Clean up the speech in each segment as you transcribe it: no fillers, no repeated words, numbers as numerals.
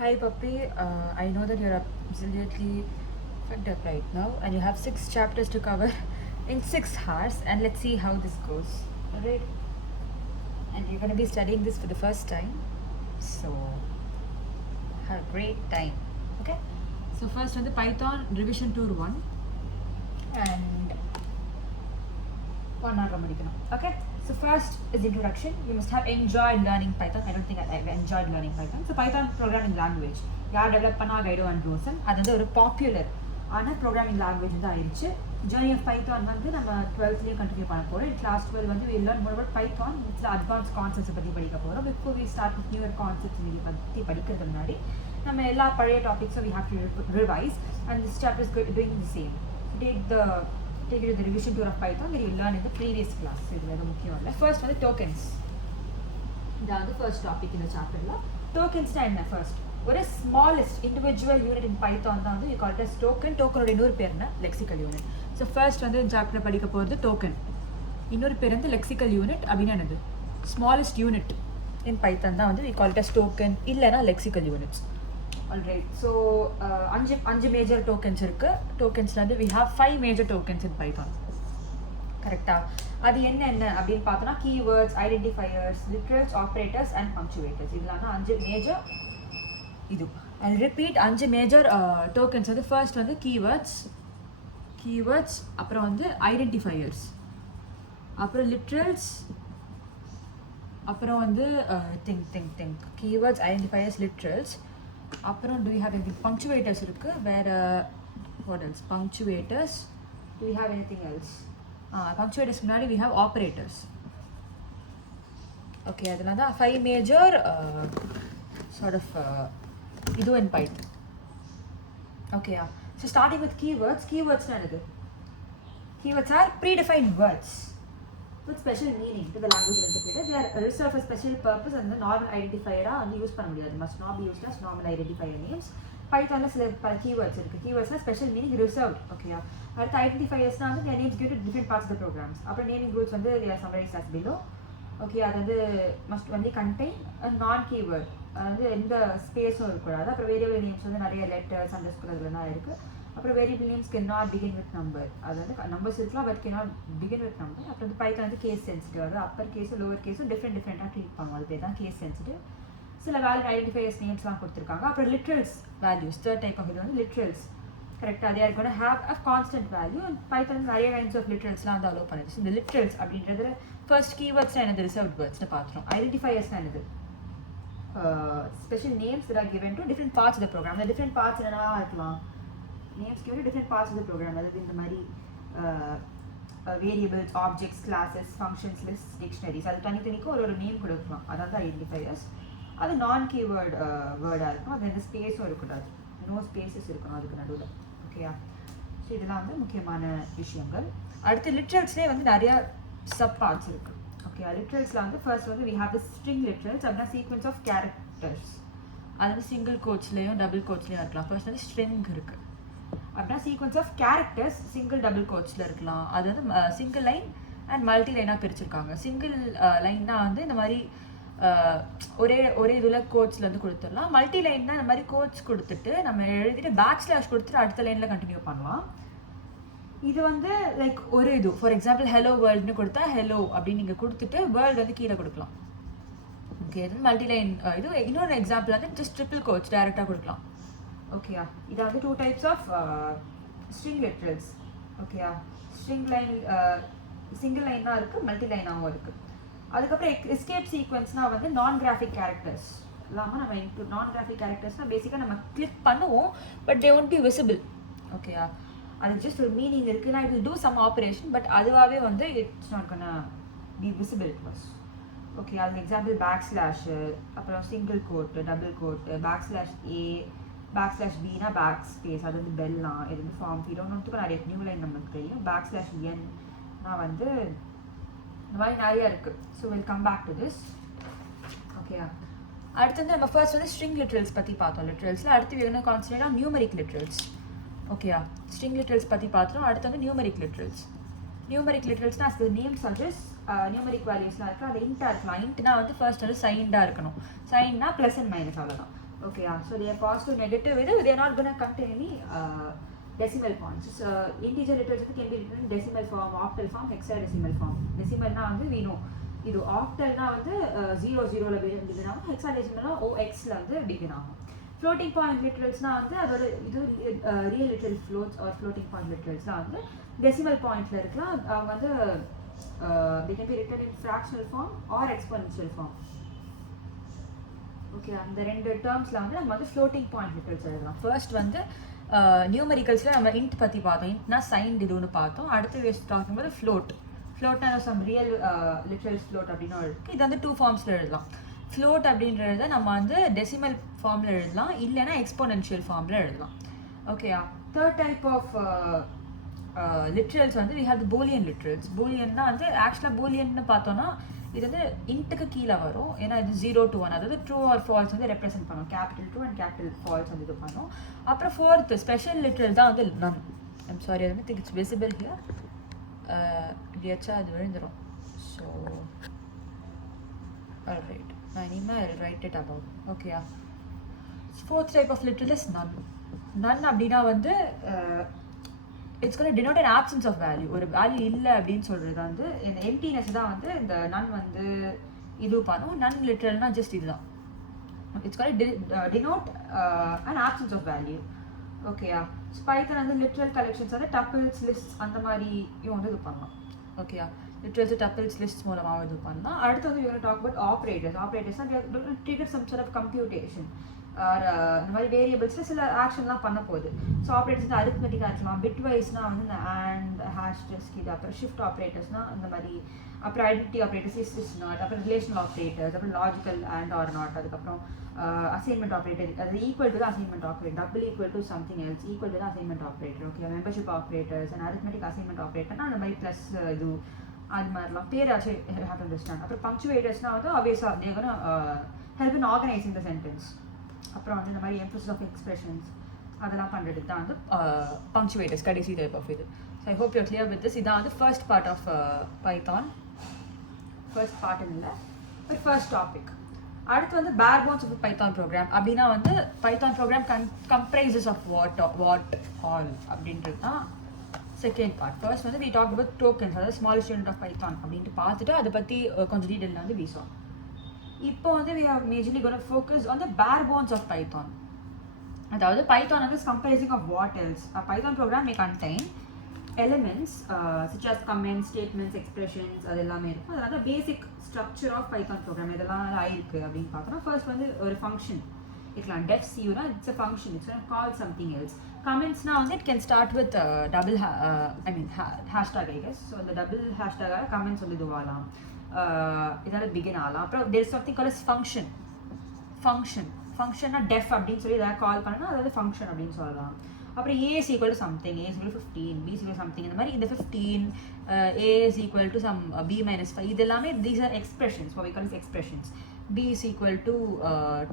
Hi puppy, I know that you're absolutely fucked up right now and you have 6 chapters to cover in 6 hours, and let's see how this goes. Alright? And you're gonna be studying this for the first time. So have a great time. Okay? So first on the Python revision tour 1 and 1 hour முடிக்கணும். Okay? So first is introduction. You must have enjoyed learning Python. I don't think I've enjoyed learning Python. So Python programming language. யார் develop பண்ணா கைடோ and Roshan. அது வந்து ஒரு popular ஆன programming language தான் ஆயிடுச்சு. Journey of Python வந்து நம்ம 12th கண்டினியூ பண்ண போகிறோம். கிளாஸ் 12 வந்து we learn more about Python. It's advance கான்செப்ட்ஸை பற்றி படிக்க போகிறோம். Before we start with newer concepts இதை பற்றி படிக்கிறது முன்னாடி நம்ம எல்லா பழைய டாபிக்ஸும் we have to revise, and this chapter is doing the same. Take you to the revision tour of Python that you learned in the previous class. இது வேறு முக்கியம் இல்லை. ஃபர்ஸ்ட் வந்து டோக்கன்ஸ். இதான் வந்து ஃபர்ஸ்ட் டாபிக் இந்த சாப்டரில். டோக்கன்ஸ்னா என்ன? ஃபர்ஸ்ட் ஒரு smallest individual unit in Python தான் வந்து you call it as token. டோக்கனோட இன்னொரு பேர் என்ன? Lexical unit. ஸோ ஃபர்ஸ்ட் வந்து இந்த சாப்டர் படிக்க போகிறது டோக்கன். இன்னொரு பேர் வந்து லெக்சிக்கல் யூனிட். அப்படின்னா என்னது? ஸ்மாலஸ்ட் யூனிட் இன் பைத்தான் தான் வந்து you call it as token, இல்லைனா லெக்சிக்கல் யூனிட்ஸ். Alright, so அஞ்சு மேஜர் டோக்கன்ஸ் இருக்குது. டோக்கன்ஸில் வந்து we have 5 major tokens in Python. கரெக்டாக? அது என்ன அப்படின்னு பார்த்தோன்னா keywords, identifiers, literals, operators and punctuators. இதெல்லாம் 5 மேஜர். இது அண்ட் ரிப்பீட் 5 மேஜர் டோக்கன்ஸ் வந்து ஃபர்ஸ்ட் வந்து கீவேர்ட்ஸ், அப்புறம் வந்து ஐடென்டிஃபையர்ஸ், அப்புறம் லிட்ரல்ஸ், அப்புறம் வந்து திங்க் கீவேர்ட்ஸ், ஐடென்டிஃபையர்ஸ், லிட்ரல்ஸ், அப்புறம் do you have anything? Punctuators இருக்குது. வேறு what else? Punctuators. Do we have anything else? Punctuators முன்னாடி we have operators. Okay, அதெல்லாம் தான் 5 மேஜர் sort of இது in Python. Okay, so starting with keywords. Keywordsனா என்னது? Keywords are predefined words with special meaning to the language interpreter. They are reserved for special purpose and the normal identifier வந்து use பண்ண முடியாது. Must not be used as normal identifier names. Pythonல சில keywords இருக்குது. Keywordsனா special meaning reserved. Okay, அடுத்த ஐடென்டிஃபையர்ஸ்னா வந்து their names given to different parts of the programs. அப்புறம் naming rules வந்து they are summarized as below. Okay, அது வந்து must only contain a non keyword. வந்து எந்த ஸ்பேஸும் இருக்கக்கூடாது. அப்புறம் வேரியபிள் நேம்ஸ் வந்து நிறைய லெட்டர்ஸ் அண்டர்ஸ்கோர் அதெல்லாம் இருக்குது. அப்புறம் variable names can not begin with number. அது வந்து நம்பர்ஸ் இருக்கலாம், but can not begin with number. அப்புறம் வந்து பைத்தான் வந்து கேஸ் சென்சிட்டிவ். அதாவது அப்பர் கேஸும் லோவர் கேஸும் டிஃப்ரெண்ட்டாக ட்ரீட் பண்ணுவோம். அது பேர் தான் கேஸ் சென்சிட்டிவ். சில வேல்யூ ஐடென்டிஃபையர்ஸ் நேம்ஸ்லாம் கொடுத்துருக்காங்க. அப்புறம் literals values, third type of இது வந்து லிட்ரல்ஸ். கரெக்டாக அதே இருக்கணும் have a constant value. And Python நிறைய கைண்ட்ஸ் ஆஃப் லிட்ரல்ஸ்லாம் வந்து அலோவ் பண்ணிடுச்சு. இந்த லிட்ரல்ஸ் அப்படின்றது ஃபர்ஸ்ட் கீவேர்ட்ஸ்னால் என்னது? ரிசர்வ்ட் வேர்ட்ஸ்னு பார்த்துரும். ஐடென்டிஃபையர்ஸ்னால் என்னது? Special names that are given to different parts of the program. அந்த டிஃப்ரெண்ட் பார்ட்ஸ் என்னென்னா இருக்கலாம்? Names given to different parts of the program. அதாவது இந்த மாதிரி variables, objects, classes, functions, list, dictionaries, அது தனித்தனிக்கும் ஒரு நேம் கொடுக்கலாம். அதாவது ஐடென்டிஃபையர்ஸ். அது நான் கீவேர்ட் வேர்டாக இருக்கும். அது எந்த ஸ்பேஸும் இருக்கக்கூடாது. நோ ஸ்பேசஸ் இருக்கணும் அதுக்கு நடுவில். ஓகேயா? ஸோ இதெல்லாம் வந்து முக்கியமான விஷயங்கள். அடுத்து லிட்ரல்ஸ்லேயே வந்து நிறையா சப் பார்ட்ஸ் இருக்குது. ஓகே, லிட்ரல்ஸில் வந்து ஃபர்ஸ்ட் வந்து we have the string literals. அப்படின்னா சீக்வன்ஸ் ஆஃப் கேரக்டர்ஸ். அது வந்து சிங்கிள் கோட்ஸ்லேயும் டபுள் கோட்ஸ்லேயும் இருக்கலாம். ஃபர்ஸ்ட் வந்து ஸ்ட்ரிங் இருக்குது. அப்படின்னா sequence of characters single double கோட்ஸில் இருக்கலாம். அது வந்து சிங்கிள் லைன் அண்ட் மல்டி லைனாக பிரிச்சிருக்காங்க. சிங்கிள் லைன்னா வந்து இந்த மாதிரி ஒரே இதில் கோட்ஸில் வந்து கொடுத்துடலாம். மல்டி லைன்னா இந்த மாதிரி கோட்ஸ் கொடுத்துட்டு நம்ம எழுதிட்டு பேக்ஸ்லாஷ் கொடுத்துட்டு அடுத்த லைனில் கண்டினியூ பண்ணலாம். இது வந்து லைக் ஒரு இது ஃபார் எக்ஸாம்பிள் ஹலோ வேர்ல்டுன்னு கொடுத்தா ஹலோ அப்படின்னு நீங்கள் கொடுத்துட்டு வேர்ல்டு வந்து கீழே கொடுக்கலாம். ஓகே, இது மல்டி லைன். இது இன்னொரு எக்ஸாம்பிள் வந்து ஜஸ்ட் ட்ரிபிள் கோட்ஸ் டேரெக்டாக கொடுக்கலாம். ஓகேயா? இதை வந்து 2 டைப்ஸ் ஆஃப் ஸ்ட்ரிங் லிட்ரல்ஸ். ஓகேயா? ஸ்ட்ரிங் லைன் சிங்கிள் லைனாக இருக்குது, மல்டி லைனாகவும் இருக்குது. அதுக்கப்புறம் எஸ்கேப் சீக்வன்ஸ்னால் வந்து நான் கிராஃபிக் கேரக்டர்ஸ் இல்லாமல் நம்ம இன்க்ளூட் நான் கிராஃபிக் கேரக்டர்ஸ்னால் பேசிக்காக நம்ம கிளிக் பண்ணுவோம், but they won't be visible. ஓகேயா? அது ஜஸ்ட் ஒரு மீனிங் இருக்குன்னா it will do some operation, but அதுவாகவே வந்து it's not gonna be visible to us. Okay, அதுக்கு எக்ஸாம்பிள் பேக்ஸ்லாஷு, அப்புறம் single quote, double quote, backslash A, backslash பினா பேக் ஸ்பேஸ், அது வந்து பெல்லாம், இது வந்து ஃபார்ம் ஃபீட் ஒன்றுத்துக்கும் நிறைய நியூ லைன் நமக்கு தெரியும். பேக்ஸ்லாஷ் என்னா வந்து இந்த மாதிரி நிறையா இருக்குது. So will come back to this. ஓகேயா? அடுத்து வந்து நம்ம ஃபர்ஸ்ட் வந்து ஸ்ட்ரிங் லிட்ரல்ஸ் பற்றி பார்த்தோம். லிட்ரல்ஸில் அடுத்து வேணும் கான்சன்ட்ரேட் ஆன் நியூமரிக் லிட்ரல்ஸ். ஓகேயா? ஸ்ட்ரிங் லிட்ரல்ஸ் பற்றி பார்த்துரும். அடுத்து வந்து நியூமரிக் லிட்ரல்ஸ். நியூமரிக் லிட்ரல்ஸ்னால் அது நேம் சஜஸ் நியூமரிக் வேல்யூஸ்லாம் இருக்குது. அது இன்ட்டாக இருக்கலாம். இன்ட்னா வந்து ஃபர்ஸ்ட் வந்து சைன்டாக இருக்கணும். சைன்னா ப்ளஸ் அண்ட் மைனஸ், அவ்வளோதான். Okay, yeah. So they are positive, negative. They are not going to contain any decimal points. So integer letters can be written in decimal form, octal form, hexadecimal form. Decimal na வந்து we know. இது octal na வந்து 00 ல begin ஆகும், hexadecimal na OX ல வந்து begin ஆகும். Floating point literals na வந்து அதோட இது real literal floats or floating point literals na வந்து decimal point ல இருக்கலாம். அவங்க வந்து they can be written in fractional form or exponential form. Okay, அந்த ரெண்டு டேர்ம்ஸில் வந்து நம்ம வந்து ஃப்ளோட்டிங் பாயிண்ட் லிட்டரல்ஸ் எழுதலாம். ஃபர்ஸ்ட் வந்து நியூமெரிக்கல்ஸில் நம்ம இன்ட் பற்றி பார்த்தோம். இன்ட்னா சைன்ட் இதுன்னு பார்த்தோம். அடுத்து வேஸ்ட் பார்க்கும்போது ஃப்ளோட்னா சம் ரியல் லிட்டரல்ஸ் ஃப்ளோட் அப்படின்னு இருக்குது. இது வந்து 2 ஃபார்ம்ஸில் எழுதலாம். ஃப்ளோட் அப்படின்றத நம்ம வந்து டெசிமல் ஃபார்மில் எழுதலாம், இல்லைன்னா எக்ஸ்போனென்ஷியல் ஃபார்மில் எழுதலாம். ஓகேயா. தேர்ட் டைப் ஆஃப் லிட்ரல்ஸ் வந்து we have the boolean literals. பூலியன்னா வந்து ஆக்சுவலாக பூலியன்னு பார்த்தோன்னா இது வந்து இன்ட்டுக்கு கீழே வரும். ஏன்னா இது 0 to 1, அதாவது ட்ரூ ஆர் ஃபால்ஸ் வந்து ரெப்ரசென்ட் பண்ணும். Capital true and capital false வந்து இது பண்ணும். அப்புறம் ஃபோர்த்து ஸ்பெஷல் லிட்ரல் தான் வந்து நன். ஐம் சாரி, அது வந்து திங்க் இட்ஸ் விசிபிள் ஹியர். இப்படி வச்சா அது விழுந்துடும். ஸோ ரைட், நான் இனிமேல் ஐ ரைட் இட் அபவுட். ஓகேயா. Fourth type of literal is none. None அப்படின்னா வந்து it's gonna denote an absence of value. ஒரு வேல்யூ இல்லை அப்படின்னு சொல்கிறது வந்து இந்த எம்டினஸ் தான் வந்து இந்த நன் வந்து இது பண்ணும். நன் லிட்ரல்னா ஜஸ்ட் இதுதான். It's gonna denote an absence of value. ஓகேயா. பைத்தன் வந்து லிட்ரல் கலெக்ஷன்ஸ் வந்து டப்பிள்ஸ் லிஸ்ட் அந்த மாதிரி வந்து இது பண்ணலாம். ஓகேயா. லிட்ரல்ஸ் டப்பிள்ஸ் லிஸ்ட் மூலமாக இது பண்ணலாம். அடுத்து வந்து யூ டாக் அபவுட் ஆப்ரேட்டர்ஸ். ஆப்ரேட்டர்ஸ்னா trigger some sort of computation இந்த மாதிரி வேரியபிள்ஸில் சில ஆக்ஷன்லாம் பண்ண போகுது. ஸோ ஆப்ரேட்டர்ஸ் வந்து அரித்மெட்டிக்காக இருக்கலாம். பிட் வைஸ்னால் வந்து இந்த அண்ட் ஹேஷ்டஸ்க் இது, அப்புறம் ஷிஃப்ட் ஆப்ரேட்டர்ஸ்னால் இந்த மாதிரி, அப்புறம் ஐடென்டிட்டி ஆப்ரேட்டர்ஸ் இஸ் நாட், அப்புறம் ரிலேஷனல் ஆப்ரேட்டர்ஸ், அப்புறம் லாஜிக்கல் அண்ட் ஆர் நாட், அதுக்கப்புறம் அசைன்மெண்ட் ஆப்ரேட்டர், அது equal to assignment operator, double equal to something else, equal to assignment operator. Okay, membership operators and arithmetic assignment ஆப்ரேட்டர்னா அந்த மாதிரி plus இது அது மாதிரிலாம் பேராச்சு ஹேவ் அண்டர்ஸ்டாண்ட். அப்புறம் பங்க்சுவேட்டர்ஸ்னால் வந்து ஆப்வியஸாக தேவனா help in organising the sentence. அப்புறம் வந்து இந்த மாதிரி எம்பசிஸ் ஆஃப் எக்ஸ்பிரஷன்ஸ் அதெல்லாம் பண்ணுறதுக்கு தான் வந்து பங்க்சுவேட்டர்ஸ் கடைசி டைப் ஆஃப் இது. So I hope you clear with this. இதான் வந்து first part of Python. First part இல்லை, ஒரு ஃபர்ஸ்ட் டாபிக். அடுத்து வந்து பேர் போன்ஸ் ஆஃப் பைத்தான் ப்ரோக்ராம். அப்படின்னா வந்து Python program comprises of what all அப்படின்றது தான் செகண்ட் பார்ட். ஃபர்ஸ்ட் வந்து வி டாக் அபவுட் டோக்கன்ஸ், அதாவது ஸ்மாலஸ்ட் யூனிட் ஆஃப் பைத்தான் அப்படின்ட்டு பார்த்துட்டு அதை பற்றி கொஞ்சம் டீட்டெயிலில் வந்து வீசோம். இப்போ வந்து we are majorly going to focus on the bare bones of Python. அதாவது Python is comprising of what else? A Python program may contain elements such as comments, statements, expressions, அதெல்லாமே இருக்கும். அதனால basic structure of Python program இதெல்லாம் ஆயிருக்கு அப்படின்னு பார்த்தோம்னா, first வந்து ஒரு ஃபங்க்ஷன் இருக்கலாம். def cuna, it's a function, it's going to call something else. Comments now it can start with double hashtag, I guess. So the double hashtag comments வந்து இதுவாகலாம், இதனால் begin ஆகலாம். அப்புறம் there is something called as ஃபங்க்ஷன்னா def அப்படின்னு சொல்லி எதாவது கால் பண்ணால் அதாவது ஃபங்க்ஷன் அப்படின்னு சொல்லலாம். அப்புறம் A is equal to something, A is equal 15, B is equal something, இந்த மாதிரி இந்த 15, A is equal to some B minus 5, இது எல்லாமே these are expressions. We call is expressions. B is equal to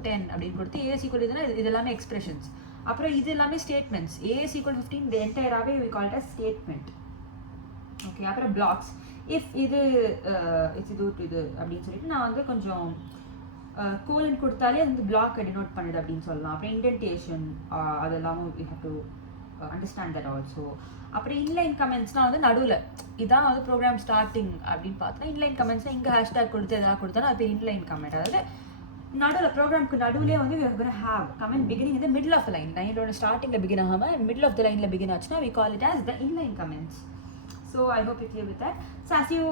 10 அப்படின்னு கொடுத்து ஏ இஸ் ஈக்குவல் இதுனா இது எல்லாமே எக்ஸ்பிரஷன்ஸ். அப்புறம் இது எல்லாமே ஸ்டேட்மெண்ட்ஸ். ஏ இஸ் ஈக்குவல் 15 இந்த என்டையராகவே we call it as statement. Okay. அப்புறம் பிளாக்ஸ். இஃப் இது இது அப்படின்னு சொல்லிட்டு நான் வந்து கொஞ்சம் கோலன் கொடுத்தாலே அது வந்து பிளாக் டினோட் பண்ணுது அப்படின்னு சொல்லலாம். அப்புறம் இன்டென்டேஷன் அதெல்லாமும் we have to understand that also. அப்புறம் இன்லைன் கமெண்ட்ஸ்னால் வந்து நடுவில் இதான் வந்து ப்ரோக்ராம் ஸ்டார்டிங் அப்படின்னு பார்த்தோன்னா இன்லைன் கமெண்ட்ஸ்னால் இங்கே ஹேஷ்டேக் கொடுத்து எதாவது கொடுத்தாலும் அது இன்லைன் கமெண்ட். அதாவது நடுவில் ப்ரோக்ராமுக்கு நடுவிலே வந்து we are going to have comment beginning in the middle of the line. லைனோட ஸ்டார்டிங்கில் பிகின் ஆகாமல் middle of the lineல பிகின் ஆச்சுன்னா we call it as the inline comments. So I hope you're clear with that. So as you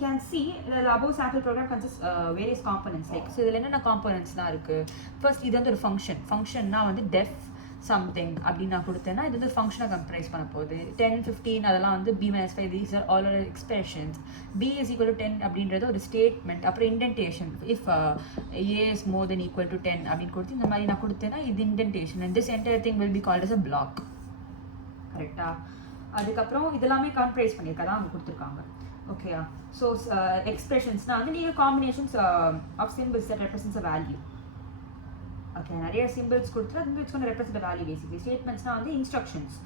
can see, the above sample program consists various components. Like so இதில் என்னென்ன காம்போனன்ட்ஸ்லாம் இருக்குது. First இது வந்து ஒரு ஃபங்க்ஷன்னா வந்து def something அப்படின்னு நான் கொடுத்தேன்னா இது வந்து ஃபங்க்ஷனை கம்ப்ரைஸ் பண்ண போகுது. 10, 15 அதெல்லாம் வந்து b minus 5, these are all expressions. b is equal to 10 அப்படின்றது ஒரு ஸ்டேட்மெண்ட். அப்புறம் indentation, if a is more than equal to 10 அப்படின்னு கொடுத்து இந்த மாதிரி நான் கொடுத்தேன்னா இது indentation. and this entire thing will be called as a block. கரெக்டா? அதுக்கப்புறம் இதெல்லாமே கம்ப்ரைஸ் பண்ணியிருக்கதான் அவங்க கொடுத்துருக்காங்க. ஓகேயா? ஸோ எக்ஸ்பிரஷன்ஸ்னால் வந்து நீங்கள் combinations of symbols that represents a value. Okay, நிறைய சிம்பிள்ஸ் கொடுத்துட்டு அது it's gonna represent a value basically. ஸ்டேட்மெண்ட்ஸ்னால் வந்து இன்ஸ்ட்ரக்ஷன்ஸ்.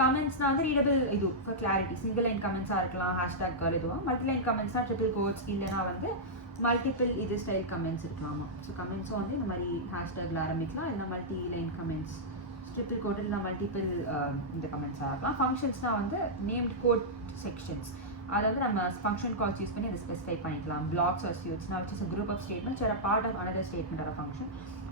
கமெண்ட்ஸ்னால் வந்து ரீடபிள் இது ஃபார் கிளாரிட்டி. சிங்கிள் லைன் கமெண்ட்ஸாக இருக்கலாம், ஹேஷ்டேக் இதுவும். மல்டி லைன் கமெண்ட்ஸ்னால் ட்ரிபிள் கோட்ஸ் இல்லைனா வந்து மல்டிபிள் இது ஸ்டைல் கமெண்ட்ஸ் இருக்கலாமா. ஸோ கமெண்ட்ஸும் வந்து இந்த மாதிரி ஹேஷ்டேக்கில் ஆரம்பிக்கலாம், இல்லைனா multi line comments, triple quote, இல்லை மல்டிபிள் இந்த கமெண்ட்ஸாக இருக்கலாம். ஃபங்க்ஷன்ஸ்னால் வந்து நேம்ட் கோட் செக்ஷன்ஸ், அதாவது நம்ம ஃபங்க்ஷன் கால்ஸ் யூஸ் பண்ணி அதை ஸ்பெசிஃபை பண்ணிக்கலாம். பிளாக்ஸ் ஆர் ஸ்யூட்ஸ்னா which is a group of statements or a part of another statement or a function.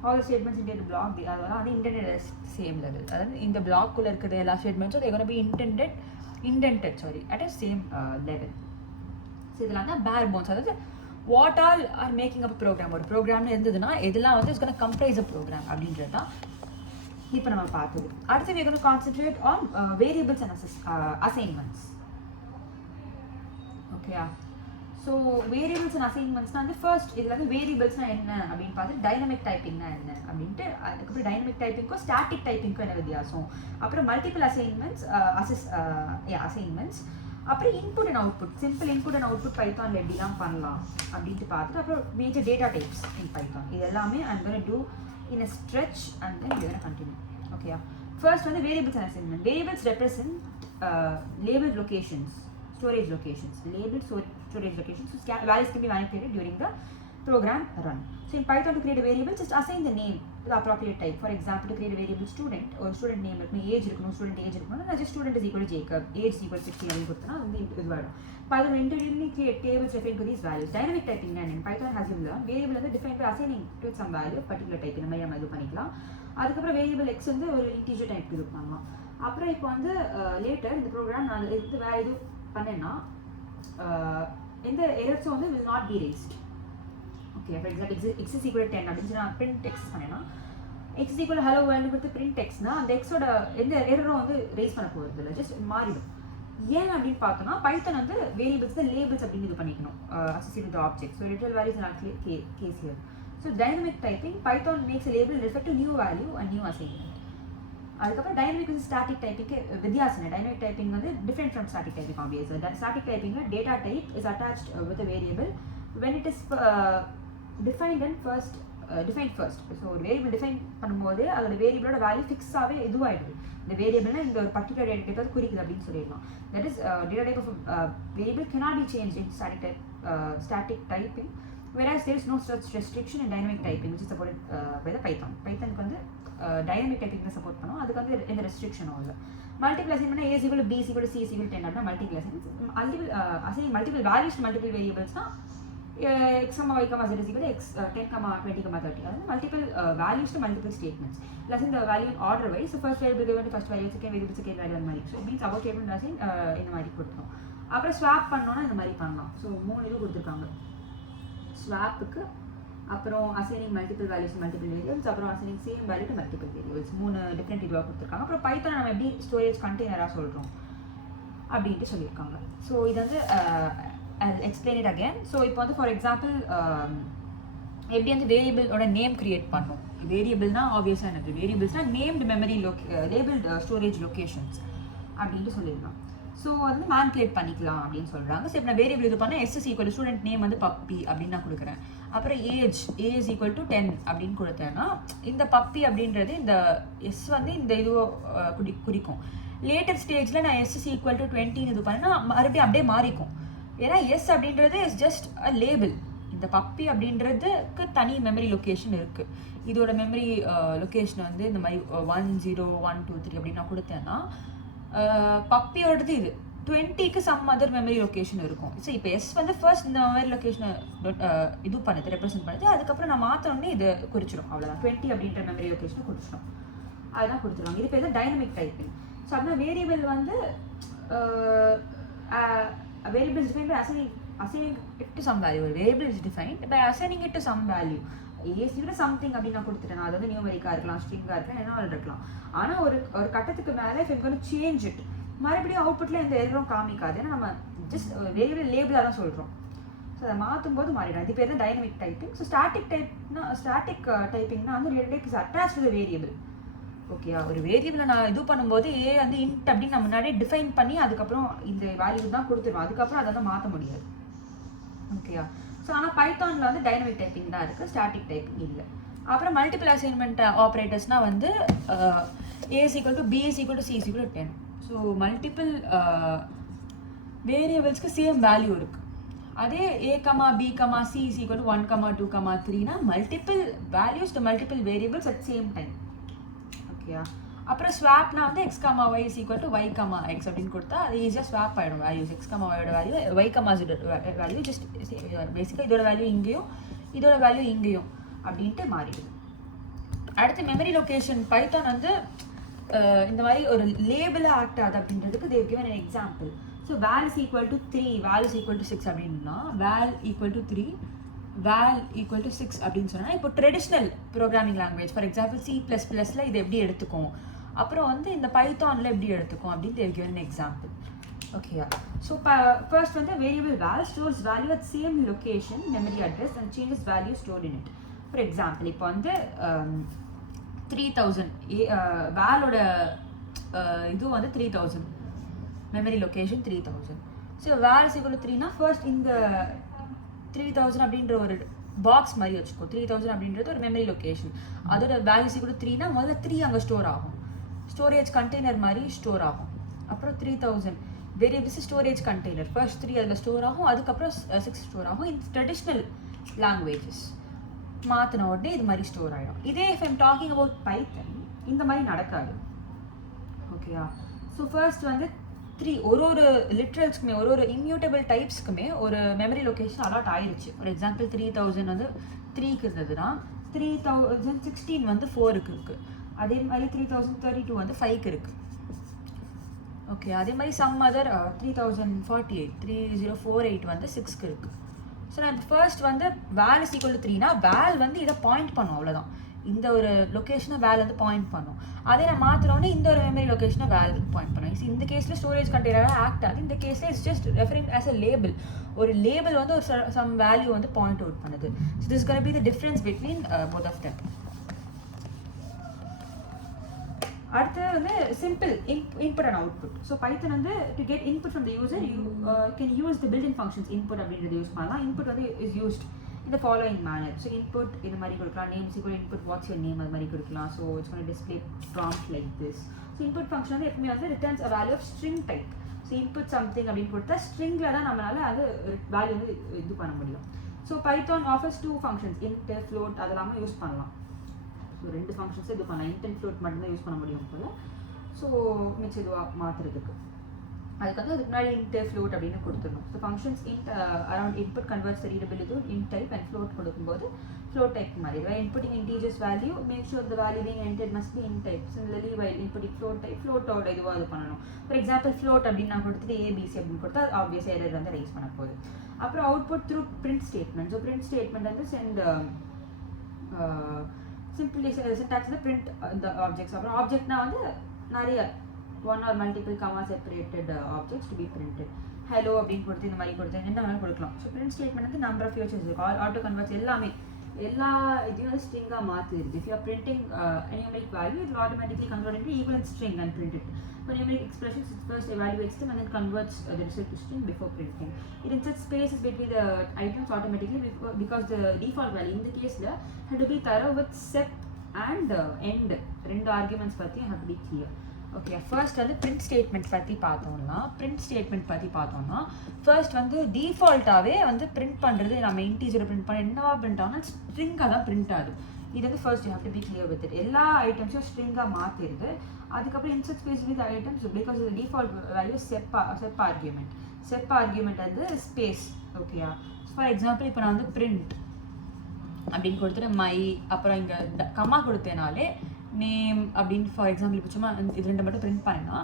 All the statements in the block அதெல்லாம் வந்து intended as same level. அதாவது இந்த பிளாக்குள்ளே இருக்கிற எல்லா ஸ்டேட்மெண்ட்ஸும் they're going to be indented at a same level. So இதெல்லாம் தான் bare bones. அதாவது what all are making up a program. ஒரு ப்ரோக்ராம்னு இருந்ததுன்னா இதெல்லாம் வந்து it's gonna comprise a program அப்படின்றது தான் இப்போ நம்ம பார்த்தது. அடுத்து we're going to concentrate on variables and assignments. ஓகேயா? ஸோ வேரியபிள்ஸ் அண்ட் அசைன்மெண்ட்ஸ்னால் வந்து ஃபர்ஸ்ட் இதில் வந்து வேரியபிள்ஸ்னால் என்ன அப்படின்னு பார்த்து டைனமிக் டைப்பிங்னா என்ன அப்படின்ட்டு, அதுக்கப்புறம் டைனமிக் டைப்பிங்க்கும் ஸ்டாட்டிக் டைப்பிங்க்கும் என்ன வித்தியாசம், அப்புறம் மல்டிபிள் அசைன்மெண்ட்ஸ் அசைன்மெண்ட்ஸ், அப்புறம் input and output, simple input and output பைத்தானில் எப்படிலாம் பண்ணலாம் அப்படின்ட்டு பார்த்துட்டு, அப்புறம் major data types in Python. இது எல்லாமே I'm gonna do in a stretch and then we gonna continue. ஓகேயா? ஃபர்ஸ்ட் வந்து variables and assignment. Variables represent label locations, storage locations, labeled storage locations. So values can be manipulated during the program run. So in Python, to create a variable, just assign the name to the appropriate type. For example, to create a variable student or student name, age irukkum, student age irukkum, and just student is equal to Jacob, age is equal to 60 appdi kodutha na this word. Python intelligently create tables referring to these values. Dynamic typing and in Python has you learn variable is defined by assigning to some value of particular type. இந்த மாதிரி நம்ம இது பண்ணிக்கலாம். அதுக்கப்புறம் variable x வந்து ஒரு integer type கொடுப்பாங்க. அப்புறம் இப்போ வந்து லேட்டர் இந்த ப்ரோக்ராம் நான் இது வேறு இது பண்ணேன்னா இந்த எரர்ஸும் வந்து will not be raised. Okay, for example x is equal to 10 அப்படின்னு நான் print x பண்ணேன்னா x is equal to hello world கொடுத்து print xனா அந்த xோட எந்த எரரும் வந்து ரேஸ் பண்ண போகிறது இல்லை, ஜஸ்ட் மாறிடும். ஏன் அப்படின்னு பார்த்தோம்னா பைத்தன் வந்து வேரியபிள்ஸ் தான் லேபிள்ஸ் அப்படின்னு இது பண்ணிக்கணும் associated with the object. So literal values in our case here. So dynamic typing, Python makes a label refer to new value and new assignment. அதுக்கப்புறம் டைனமிக் வந்து ஸ்டாட்டிக் டைப்பிங்க்கு வித்தியாசம். டைனமிக் டைப்பிங் வந்து different from static typing obvious. Static டைப்பிங்கில் data type is attached with variable when it is defined first. So ஒரு variable define பண்ணும்போது அதோட வேரியபிளோட value ஃபிக்ஸாகவே இதுவாகிடுது. இந்த வேரியபிள்னா இந்த ஒரு பர்டிகுலர் டேட்டா டைப் அது குறிக்குது அப்படின்னு சொல்லிடலாம். That is data type of variable cannot be changed in static typing, whereas there is no such restriction in dynamic typing, which is supported by the Python. பைத்தானுக்கு வந்து dynamic typing தான் support பண்ணோம், அதுக்கு வந்து எந்த ரெஸ்ட்ரிக்ஷனும் இல்லை. Multiple assignment a is equal to b is equal to c is equal to 10 அப்படின்னா multiple assignment. Multiple values multiple வேரியபிள்ஸ்னா x, y, z is equal to x 10, 20, 30. அதாவது multiple values to multiple statements. Lesson the value in order wise. First variable given to first value, second variable second value, அந்த மாதிரி. So means about table assign இந்த மாதிரி கொடுத்தோம். அப்புறம் swap பண்ணோன்னா இந்த மாதிரி பண்ணலாம். ஸோ 3 இது கொடுத்துருக்காங்க ஸ்வாப்புக்கு. அப்புறம் assigning multiple values multiple variables, அப்புறம் assigning same value to multiple variables. 3 different இதுவாக கொடுத்துருக்காங்க. அப்புறம் பைத்தான் நம்ம எப்படி ஸ்டோரேஜ் கண்டெய்னராக சொல்கிறோம் அப்படின்ட்டு சொல்லியிருக்காங்க. ஸோ இது வந்து எக்ஸ்பிளைன் இட் அகேன். ஸோ இப்போ வந்து ஃபார் எக்ஸாம்பிள் எப்படி வந்து வேரியபிளோட நேம் கிரியேட் பண்ணணும். வேரியபிள்னா ஆப்வியஸாக எனக்கு வேரியபிள்ஸ்னால் named memory labelled storage locations அப்படின்ட்டு சொல்லிடலாம். ஸோ அது வந்து மேனிபுலேட் பண்ணிக்கலாம் அப்படின்னு சொல்கிறாங்க. ஸோ இப்போ நான் வேரியபிள் இது பண்ணால் S is equal to student name வந்து பப்பி அப்படின்னு நான் கொடுக்குறேன். அப்புறம் ஏஜ் இஸ் ஈக்குவல் டு 10 அப்படின்னு கொடுத்தேன்னா இந்த பப்பி அப்படின்றது இந்த எஸ் வந்து இந்த இதுவோ குறிக்கும். லேட்டர் ஸ்டேஜில் நான் எஸ் இஸ் ஈக்குவல் டு 20 இது பண்ணேன்னா மறுபடியும் அப்படியே மாறிக்கும். ஏன்னா எஸ் அப்படின்றது இஸ் ஜஸ்ட் அ லேபிள். இந்த பப்பி அப்படின்றதுக்கு தனி மெமரி லொக்கேஷன் இருக்குது. இதோட மெமரி லொக்கேஷன் வந்து இந்த மாதிரி 1 0 1 2 3 அப்படின்னு நான் கொடுத்தேன்னா பப்பியோடது இது 20க்கு சம் அதர் மெமரி லொக்கேஷன் இருக்கும். ஸோ இப்போ எஸ் வந்து ஃபர்ஸ்ட் இந்த மெமரி லொக்கேஷனை இது பண்ணுது, ரெப்ரசென்ட் பண்ணுது. அதுக்கப்புறம் நான் மாற்றோடனே இது குறிச்சிடும். அவ்வளோதான், 20 அப்படின்ற மெமரி லொக்கேஷனை குறிச்சிடும். அதுதான் கொடுத்துருவாங்க. இது பேர் தான் டைனமிக் டைப்பிங். ஸோ அப்படின்னா வேரியபிள் வந்து variable is defined by assigning it to some value. ஒரு variable is defined by assigning it to some value. ஏசியோட சம்திங் அப்படின்னு நான் கொடுத்துட்டேன். அது வந்து நியூமெரிக்காக இருக்கலாம், ஸ்ட்ரிங்காக இருக்கலாம், என்ன இருக்கலாம். ஆனால் ஒரு கட்டத்துக்கு மேலே if I'm going to change it, மறுபடியும் அவுட்புட்டில் எந்த எரரும் காமிக்காது. ஏன்னா நம்ம ஜஸ்ட் வேரியபிள் லேபிளாக தான் சொல்கிறோம். ஸோ அதை மாற்றும் போது மாறிடும். இது பேர் தான் டைனமிக் டைப்பிங். ஸோ ஸ்டாட்டிக் டைப்பிங்னா வந்து relative is attach to the variable. Okay, ஒரு வேரியபிளை நான் இது பண்ணும்போது ஏ வந்து இன்ட் அப்படின்னு நான் முன்னாடியே டிஃபைன் பண்ணி அதுக்கப்புறம் இந்த வேல்யூ தான் கொடுத்துருவோம். அதுக்கப்புறம் அதை வந்து மாற்ற முடியாது. ஓகேயா? ஸோ ஆனால் பைத்தானில் வந்து டைனமிக் டைப்பிங் தான் இருக்குது, ஸ்டாட்டிக் டைப்பிங் இல்லை. அப்புறம் மல்டிபிள் அசைன்மெண்ட் ஆப்ரேட்டர்ஸ்னால் வந்து A is equal to B is equal to C is equal to 10. So multiple வேரியபிள்ஸ்க்கு சேம் வேல்யூ இருக்குது. அதே a, b, c is equal to 1, 2, 3னா multiple values to multiple variables at same time. ஓகேயா? அப்புறம் ஸ்வாப்னா வந்து x, y is equal to y, x அப்படின்னு கொடுத்தா அது ஈஸியாக ஸ்வாப் ஆகிடும் வேல்யூஸ். x, yயோட value y, z value just பேசிக்காக இதோட வேல்யூ இங்கேயும் இதோட வேல்யூ இங்கேயும் அப்படின்ட்டு மாறிடுது. அடுத்து மெமரி லொக்கேஷன் பைத்தான் வந்து இந்த மாதிரி ஒரு லேபிளாக ஆக்ட் ஆகுது அப்படின்றதுக்கு they've given an example. So val is equal to 3, val is equal to 6 அப்படின்னா val equal to 3, val equal to 6 அப்படின்னு சொன்னால் இப்போ traditional programming language for example C++ல இது எப்படி எடுத்துக்கும், அப்புறம் வந்து இந்த பைத்தானில் எப்படி எடுத்துக்கும் அப்படின்னு தேவ் கிவன் an எக்ஸாம்பிள். ஓகேயா? ஸோ ஃபர்ஸ்ட் வந்து variable val stores value at same location memory address and changes value stored in it. For example இப்போ வந்து 3000 வேலோட இது வந்து 3000 memory location 3000. So val is equal to 3னா ஃபர்ஸ்ட் இந்த 3000 அப்படின்ற ஒரு பாக்ஸ் மாதிரி வச்சுக்கோ. 3000 அப்படின்றது ஒரு மெமரி லொக்கேஷன், அதோட வேல் இஸ் ஈக்குவல் டு 3னா முதல்ல 3 அங்கே ஸ்டோர் ஆகும், ஸ்டோரேஜ் கண்டெய்னர் மாதிரி ஸ்டோர் ஆகும். அப்புறம் 3000 வேரியபிள்ஸ் ஸ்டோரேஜ் கண்டெய்னர் ஃபர்ஸ்ட் 3 அதில் ஸ்டோர் ஆகும், அதுக்கப்புறம் 6 ஸ்டோர் ஆகும். இந்த ட்ரெடிஷ்னல் லாங்குவேஜஸ் மாற்றின உடனே இது மாதிரி ஸ்டோர் ஆகிடும். இதே இஃப் ஐம் டாக்கிங் அபவுட் பைத்தன் இந்த மாதிரி நடக்காது. ஓகேயா? ஸோ ஃபர்ஸ்ட் வந்து 3 ஒரு லிட்ரல்ஸ்க்குமே ஒரு இம்யூட்டபிள் டைப்ஸ்க்குமே ஒரு மெமரி லொக்கேஷன் அலாட் ஆயிடுச்சு. ஃபார் எக்ஸாம்பிள் 3000 வந்து 3க்கு இருந்ததுன்னா 3016 வந்து 4க்கு இருக்குது. அதே மாதிரி 3032 வந்து 5க்கு இருக்குது. ஓகே, அதே மாதிரி சம் அதர் 3048 3048 வந்து 6க்கு இருக்குது. ஸோ நான் இப்போ ஃபர்ஸ்ட் வந்து வேல் இஸ் ஈக்குவல் டு 3னா வேல் வந்து இதை பாயிண்ட் பண்ணும், அவ்வளோதான். இந்த ஒரு லொக்கேஷனை வேல் வந்து பாயிண்ட் பண்ணும். அதே நான் மாற்றினோடனே இந்த ஒரு மெமரி லொக்கேஷனை வேல் பாயிண்ட் பண்ணும். இந்த கேஸில் ஸ்டோரேஜ் கண்டெய்னராக ஆக்ட் ஆகுது. இந்த கேஸில் it's just referring as a label. ஒரு லேபிள் வந்து ஒரு சம் வேல்யூ வந்து பாயிண்ட் அவுட் பண்ணுது. So this gonna be the difference between both of them. அடுத்து வந்து simple input and output. So Python வந்து to get input from the user you can use the built-in functions. Input அப்படின்றத use பண்ணலாம். Input வந்து is used in the following manner. So input இந்த மாதிரி கொடுக்கலாம், name equal input what's your name அது மாதிரி கொடுக்கலாம். So it's going to display prompt like this. So input function வந்து எப்பவுமே வந்து returns a value of string type. So input something அப்படின்னு கொடுத்தா stringல தான் நம்மளால அது வேல்யூ வந்து இது பண்ண முடியும். So Python offers two functions, int, float அதெல்லாம் யூஸ் பண்ணலாம். ஸோ 2 ஃபங்க்ஷன்ஸ் இது பண்ணலாம். int and float மட்டும்தான் யூஸ் பண்ண முடியும் போல. ஸோ மிச்சம் இதுவாக மாற்றுறதுக்கு அதுக்கு வந்து அதுக்கு முன்னாடி int, float அப்படின்னு கொடுத்துடணும். So functions int around input converts readable இது int டைப் அண்ட் float கொடுக்கும்போது float டைப் மாதிரி. Inputting integers value, make sure the value being entered must be int type. Similarly while inputting float type, float-ஓட இதுவாக இது பண்ணணும். For example float அப்படின்னு நான் கொடுத்துட்டு ABC அப்படின்னு கொடுத்தா ஆப்வியஸாக எரர் வந்து ரைஸ் பண்ண போகுது. அப்புறம் output through print statement. So print statement வந்து send simply syntax வந்து print the objects. அப்புறம் ஆப்ஜெக்ட்னா வந்து நிறைய one or multiple comma separated objects to be printed. hello அப்படின்னு கொடுத்து இந்த மாதிரி கொடுத்து என்ன வேணாலும் கொடுக்கலாம். ஸோ print statement வந்து number of features இருக்கு. auto converts எல்லாமே எல்லா இதையும் வந்து ஸ்ட்ரிங்காக மாற்றிடுது. if you are printing a numeric value, it will automatically convert into equivalent string and print it. For numeric expressions, it first evaluates them and then converts the result to string before printing. It inserts spaces between the items automatically because the default value in the case had to be thorough with sep and end. 2 arguments பற்றி have to be clear. Okay, first வந்து print statement பற்றி பார்த்தோம்னா first வந்து டிஃபால்ட்டாகவே வந்து print பண்ணுறது நம்ம இன்டீஜரை print பண்ண என்னவா பிரிண்ட் ஆகும்னா ஸ்ட்ரிங்காக தான் பிரிண்ட் ஆகுது. இது வந்து first you have to be clear with it. எல்லா ஐட்டம்ஸும் ஸ்ட்ரிங்காக மாற்றிடுது. அதுக்கப்புறம் insert space with items because இது டிஃபால்ட் வேல்யூ செப் ஆர்கியூமெண்ட் வந்து ஸ்பேஸ். ஓகேயா? ஃபார் எக்ஸாம்பிள் இப்போ நான் வந்து பிரிண்ட் அப்படின்னு கொடுத்துட்டு மை அப்புறம் இங்கே கம்மா கொடுத்தேனாலே நேம் அப்படின்னு ஃபார் எக்ஸாம்பிள் இப்போ சும்மா இது 2 மட்டும் பிரிண்ட் பண்ணா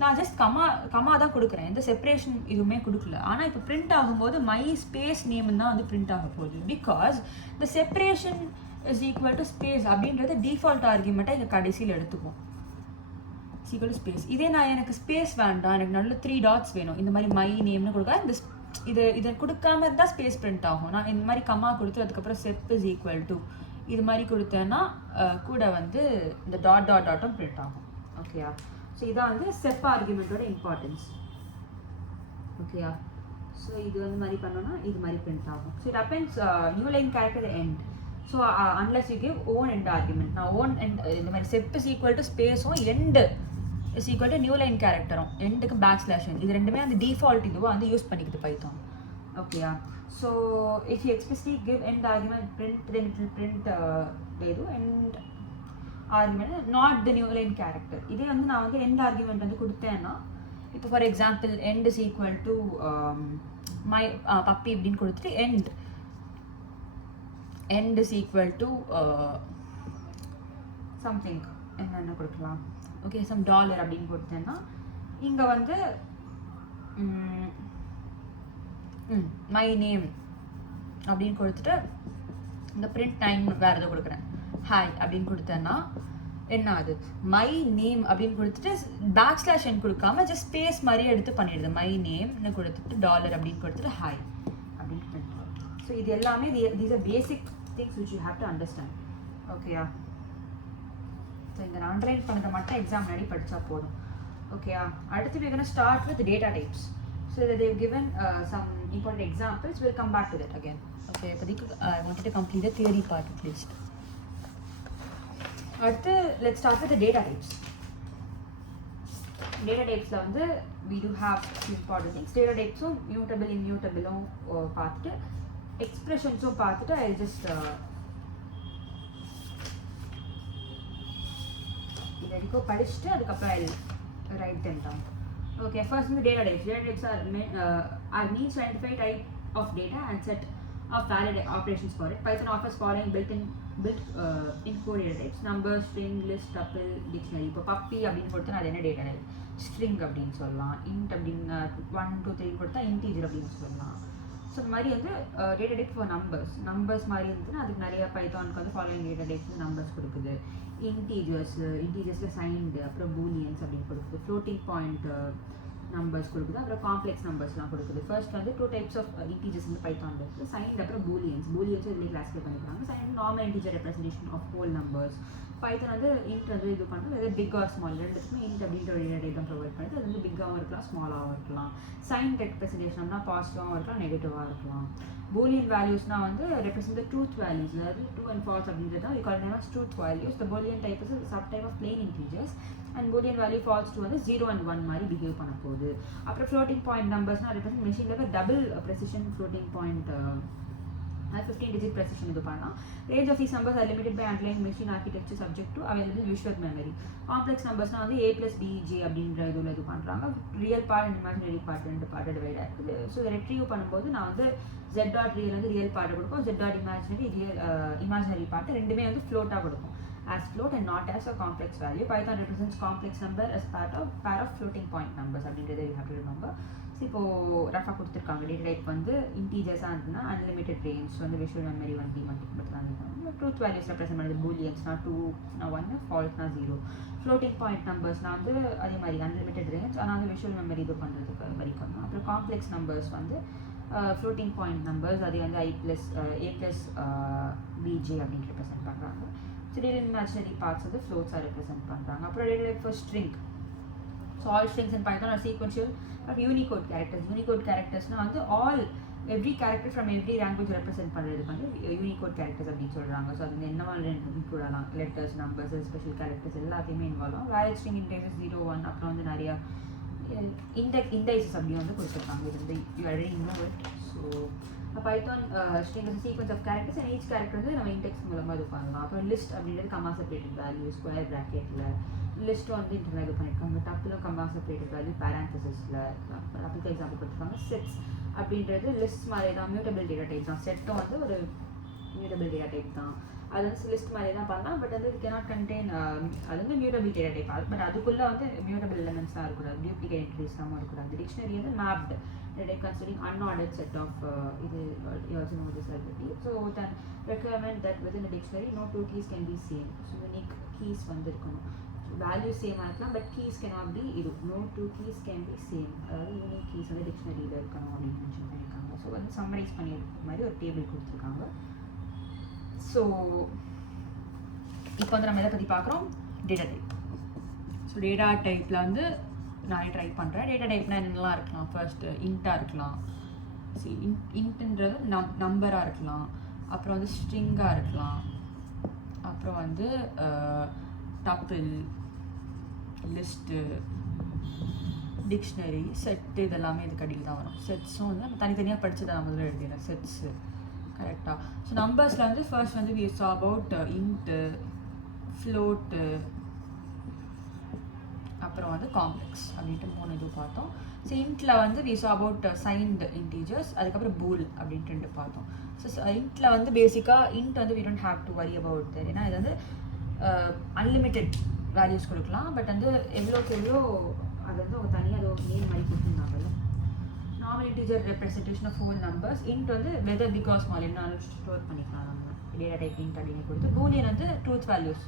நான் ஜஸ்ட் கமா தான் கொடுக்குறேன், எந்த செப்பரேஷன் எதுவுமே கொடுக்கல. ஆனால் இப்போ பிரிண்ட் ஆகும்போது மை ஸ்பேஸ் நேம் தான் வந்து பிரிண்ட் ஆக போகுது. Because the separation is equal to space அப்படின்றது டிஃபால்ட் ஆர்கியூமெண்ட்டாக இங்கே கடைசியில் எடுத்துக்கும். Equal to space. இதே நான் எனக்கு ஸ்பேஸ் வேண்டாம், எனக்கு நல்ல 3 dots வேணும், இந்த மாதிரி மை நேம்னு கொடுக்க இந்த இதை கொடுக்காம இருந்தால் ஸ்பேஸ் பிரிண்ட் ஆகும். நான் இந்த மாதிரி கம்மா கொடுத்து அதுக்கப்புறம் செப் இஸ் ஈக்குவல் டு இது மாதிரி கொடுத்தேன்னா கூட வந்து இந்த டாட்டும் பிரிண்ட் ஆகும். ஓகேயா? ஸோ இதான் வந்து செப் ஆர்கியூமெண்ட்டோட இம்பார்ட்டன்ஸ். ஓகேயா? ஸோ இது வந்து மாதிரி பண்ணோன்னா இது மாதிரி பிரிண்ட் ஆகும். So it appends new line character end. So unless you give own end argument. நான் ஓன் எண்ட் இந்த மாதிரி செப் இஸ் ஈக்குவல் டு ஸ்பேஸும் end is equal to new line கேரக்டரும் எண்டுக்கு பேக் ஸ்லாஷ் இது ரெண்டுமே அந்த டிஃபால்ட் இதுவாக வந்து யூஸ் பண்ணிக்குது பைத்தான். ஓகேயா? So if you expressly give end argument print, then it will print లేదు end argument not the new line character. இதே வந்து நான் வந்து end argument வந்து கொடுத்தேன்னா, இப்போ for example end is equal to my puppy அப்படின்னு கொடுத்துட்டு end is equal to something என்னென்ன கொடுக்கலாம், ஓகே some dollar அப்படின்னு கொடுத்தேன்னா, இங்கே வந்து மை நேம் அப்படின்னு கொடுத்துட்டு இந்த பிரிண்ட் டைம் வேறு எதோ கொடுக்குறேன், ஹாய் அப்படின்னு கொடுத்தேன்னா என்ன ஆகுது, மை நேம் அப்படின்னு கொடுத்துட்டு \n கொடுக்காம ஜஸ்ட் ஸ்பேஸ் மாதிரி எடுத்து பண்ணிடுது, மை நேம்னு கொடுத்துட்டு டாலர் அப்படின்னு கொடுத்துட்டு ஹாய் அப்படின்னு பிரிண்ட். ஸோ இது எல்லாமே these R basic things which you have to understand. ஓகேயா? ஸோ இந்த நான் அண்டர்லைன் பண்ணதை மட்டும் எக்ஸாம் முன்னாடி படித்தா போதும். ஓகேயா? அடுத்து we're going to start with data types. So that they've given some important examples. We'll come back to that again. Okay, I wanted to complete the theory part at least. அடுத்து let's start with the data types. Data types la வந்து we do have few important things. Data types mutable, immutable பார்த்துட்டு expressions பார்த்துட்டு I'll just இது வரைக்கும் படிச்சுட்டு அதுக்கப்புறம் I'll write them down. Okay, first the data types. Data types are means to identify type of data and set of valid operations for it. Python offers following built-in code data types: number, string, list, tuple, dictionary. இப்போ puppy அப்படின்னு கொடுத்தா அது என்ன data type? String அப்படின்னு சொல்லலாம். int அப்படின்னு 1 2 3 கொடுத்தா integer அப்படின்னு சொல்லலாம். ஸோ இந்த மாதிரி வந்து டேட்டா டைப் ஃபார் நம்பர்ஸ் மாதிரி இருந்துச்சுன்னா அதுக்கு நிறைய பைத்தானுக்கு வந்து ஃபாலோயிங் டேட்டா டைப்ஸ் நம்பர்ஸ் கொடுக்குது. இன்டீஜர்ஸில் சைன்டு, அப்புறம் பூலியன்ஸ் அப்படின்னு கொடுக்குது. ஃப்ளோட்டிங் பாயிண்ட் நம்பர்ஸ் கொடுக்குது, அப்புறம் காம்ப்ளெக்ஸ் நம்பர்ஸ்லாம் கொடுக்குது. ஃபர்ஸ்ட் வந்து 2 types ஆஃப் இன்டீஜர்ஸ் வந்து பைத்தானில் இருக்குது. சைன்டு அப்புறம் பூலியன்ஸ் இதில் கிளாஸிஃபை பண்ணிக்கிறாங்க. Signed normal integer representation of whole numbers. Python வந்து இன்ட் வந்து இது பண்ணுறது, அது பிக் ஆர் ஸ்மால் ரெண்டுக்குமே இன்ட் அப்படின்ற ஒரு டேட்டா டைப் தான் ப்ரொவைட் பண்ணுது. அது வந்து பிக்காகவும் இருக்கலாம், ஸ்மாலாகவும் இருக்கலாம். சைன் ரெப்ரஸன்டேஷன்னா பாசிட்டிவாகவும் இருக்கலாம், நெகட்டிவாக இருக்கலாம். பூலியன் வேல்யூஸ்னால் வந்து ரெப்ரசென்ட் த ட்ரூத் வேல்யூஸ், அதாவது ட்ரூ அண்ட் ஃபால்ஸ் அப்படின்றது தான் we call them as truth values. The boolean type is a subtype of plain integers and boolean value falls to வந்து 0 and 1 மாதிரி பிஹேவ் பண்ண போகுது. அப்புறம் floating point numbers represent machine level double precision floating point 15-digit precision இது பண்ணலாம். Range of these numbers are limited by underlying machine architecture subject to available visual memory. Complex numbers வந்து a plus b j அப்படின்ற இதில் இது பண்ணுறாங்க. Real part and imaginary part ரெண்டு part divide ஆகிருக்குது. So இதை ரெட்ரீவ் பண்ணும்போது நான் வந்து z டாட் ரியல் வந்து ரியல் பார்ட்டை கொடுக்கும், z டாட் இமேஜினரி பார்ட் ரெண்டுமே வந்து ஃப்ளோட்டாக கொடுக்கும். As float and not as a complex value. Python represents complex number as pair of floating point numbers அப்படின்றத you have to remember. So இப்போது ரஃபாக கொடுத்துருக்காங்க data type வந்து இன்டீஜர்ஸாக இருந்ததுன்னா அன்லிமிட்டட் ரேஞ்ச் வந்து visual memory வந்து மட்டும் தான் இருக்கும். ட்ரூத் வேல்யூஸ் ரெப்ரசென்ட் பண்ணுறது பூலியன்ஸ்னா 2 1 ஃபால்ஸ்னா 0. ஃப்ளோட்டிங் பாயிண்ட் நம்பர்ஸ்னால் வந்து அதே மாதிரி அன்லிமிட்டட் ரேஞ்ச், ஆனால் வந்து விஷுவல் மெமரி இது பண்ணுறதுக்கு வரைக்கும் தான். அப்புறம் காம்ப்ளெக்ஸ் நம்பர்ஸ் வந்து ஃப்ளோட்டிங் பாயிண்ட் நம்பர்ஸ் அதே வந்து a plus bj அப்படின்னு ரெப்ரசென்ட் பண்ணுறாங்க. ஸோ டேட்டா இமேஜினரி பார்ட்ஸ் வந்து ஃப்ளோட்ஸாக ரெப்ரசென்ட் பண்ணுறாங்க. அப்புறம் data type for string. So all strings in Python are sequential but Unicode characters. Unicode கேரக்டர்ஸ்னால் வந்து every character from every language represent பண்ணுறதுக்கு வந்து யூனிகோட் கேரக்டர்ஸ் அப்படின்னு சொல்கிறாங்க. ஸோ அது என்ன மாதிரி இன்க்ளூட் ஆகலாம், லெட்டர்ஸ், நம்பர்ஸ், ஸ்பெஷல் கேரக்டர்ஸ் எல்லாத்தையுமே இன்வால்வ் ஆகும். வேலிட் ஸ்ட்ரிங் இன்டெக்ஸஸ் 0 1 அப்புறம் வந்து நிறையா இண்டைசஸ் அப்படி வந்து கொடுத்துருக்காங்க. இது வந்து you already know it. So Python string is sequence of characters and each character வந்து நம்ம இண்டெக்ஸ் மூலமாக இது பண்ணலாம். அப்புறம் லிஸ்ட் அப்படின்றது கமா செப்பரேட்டட் வேல்யூ ஸ்கொயர் ப்ராக்கெட்டில், லிஸ்ட் வந்து இன்டர்னல் இது பண்ணியிருக்காங்க. டப்பிலும் கமா செப்பரேட்டட் வேல்யூ பேரந்தசிஸில். டப்புக்கு எக்ஸாம்பிள் கொடுத்துருக்காங்க. செட்ஸ் அப்படின்றது லிஸ்ட் மாதிரி தான், மியூட்டபிள் டேட்டா டைப் தான். செட்டும் வந்து ஒரு மியூட்டபிள் டேட்டா டைப் தான். அது வந்து லிஸ்ட் மாதிரி தான் பண்ணலாம், பட் வந்து இது கேனாட் கண்டெயின், அது வந்து மியூட்டபிள் டேட்டா டைப். பட் அதுக்குள்ளே வந்து மியூட்டபிள் எலிமெண்ட்ஸ்லாம் இருக்கக்கூடாது, டூப்ளிகேட் என்ட்ரிஸ்லாம் இருக்கக்கூடாது. டிக்ஷனரி வந்து mapped considering unordered set of you also know this already. So then requirement that within a dictionary no two keys can be same. So unique keys வந்திருக்கணும். Values same ஆகலாம், but keys cannot be இது. No two keys can be same. அதாவது unique keys வந்து டிக்ஷனரியில் இருக்கணும் அப்படின்னு mention பண்ணியிருக்காங்க. So வந்து summarise பண்ணியிருக்க மாதிரி ஒரு டேபிள் கொடுத்துருக்காங்க. ஸோ இப்போ வந்து நம்ம எதை பற்றி பார்க்குறோம், டேட்டா டைப். ஸோ டேட்டா டைப்பில் வந்து நான் ட்ரை பண்ணுறேன். டேட்டா டைப்னா என்னெல்லாம் இருக்கலாம், ஃபர்ஸ்ட்டு இன்ட்டாக இருக்கலாம். இன்ட்டுன்றது நம்பராக இருக்கலாம், அப்புறம் வந்து ஸ்ட்ரிங்காக இருக்கலாம், அப்புறம் வந்து டப்பிள், லிஸ்ட்டு, டிக்ஷனரி செட்டு இதெல்லாமே இதுக்கு அடியில் தான் வரும். செட்ஸும் வந்து நம்ம தனித்தனியாக படிச்சதை நான் முதல்ல எழுதிடுறேன் செட்ஸு கரெக்டாக. ஸோ நம்பர்ஸில் வந்து ஃபர்ஸ்ட் வந்து we saw about int float அப்புறம் வந்து காம்ப்ளெக்ஸ் அப்படின்ட்டு 3 இது பார்த்தோம். ஸோ இன்ட்டில் வந்து we saw about signed integers, அதுக்கப்புறம் பூல் அப்படின்ட்டு 2 பார்த்தோம். ஸோ இன்ட்டில் வந்து பேசிக்காக இன்ட் வந்து we don't have to worry about that. ஏன்னா இது வந்து அன்லிமிட்டெட் வேல்யூஸ் கொடுக்கலாம். பட் வந்து எவ்வளோக்கு எவ்வளோ அது வந்து ஒரு தனியாக அது ஒரு நேம் மாதிரி கொடுத்துருந்தாங்கல்ல. Normal integer representation of whole numbers. Int வந்து வெதர் பிகாஸ் ஸ்மால் என்ன ஸ்டோர் பண்ணிக்கலாம் நம்ம டேட்டா டைப் இன்ட் அப்படின்னு கொடுத்து. பூலியன் வந்து truth values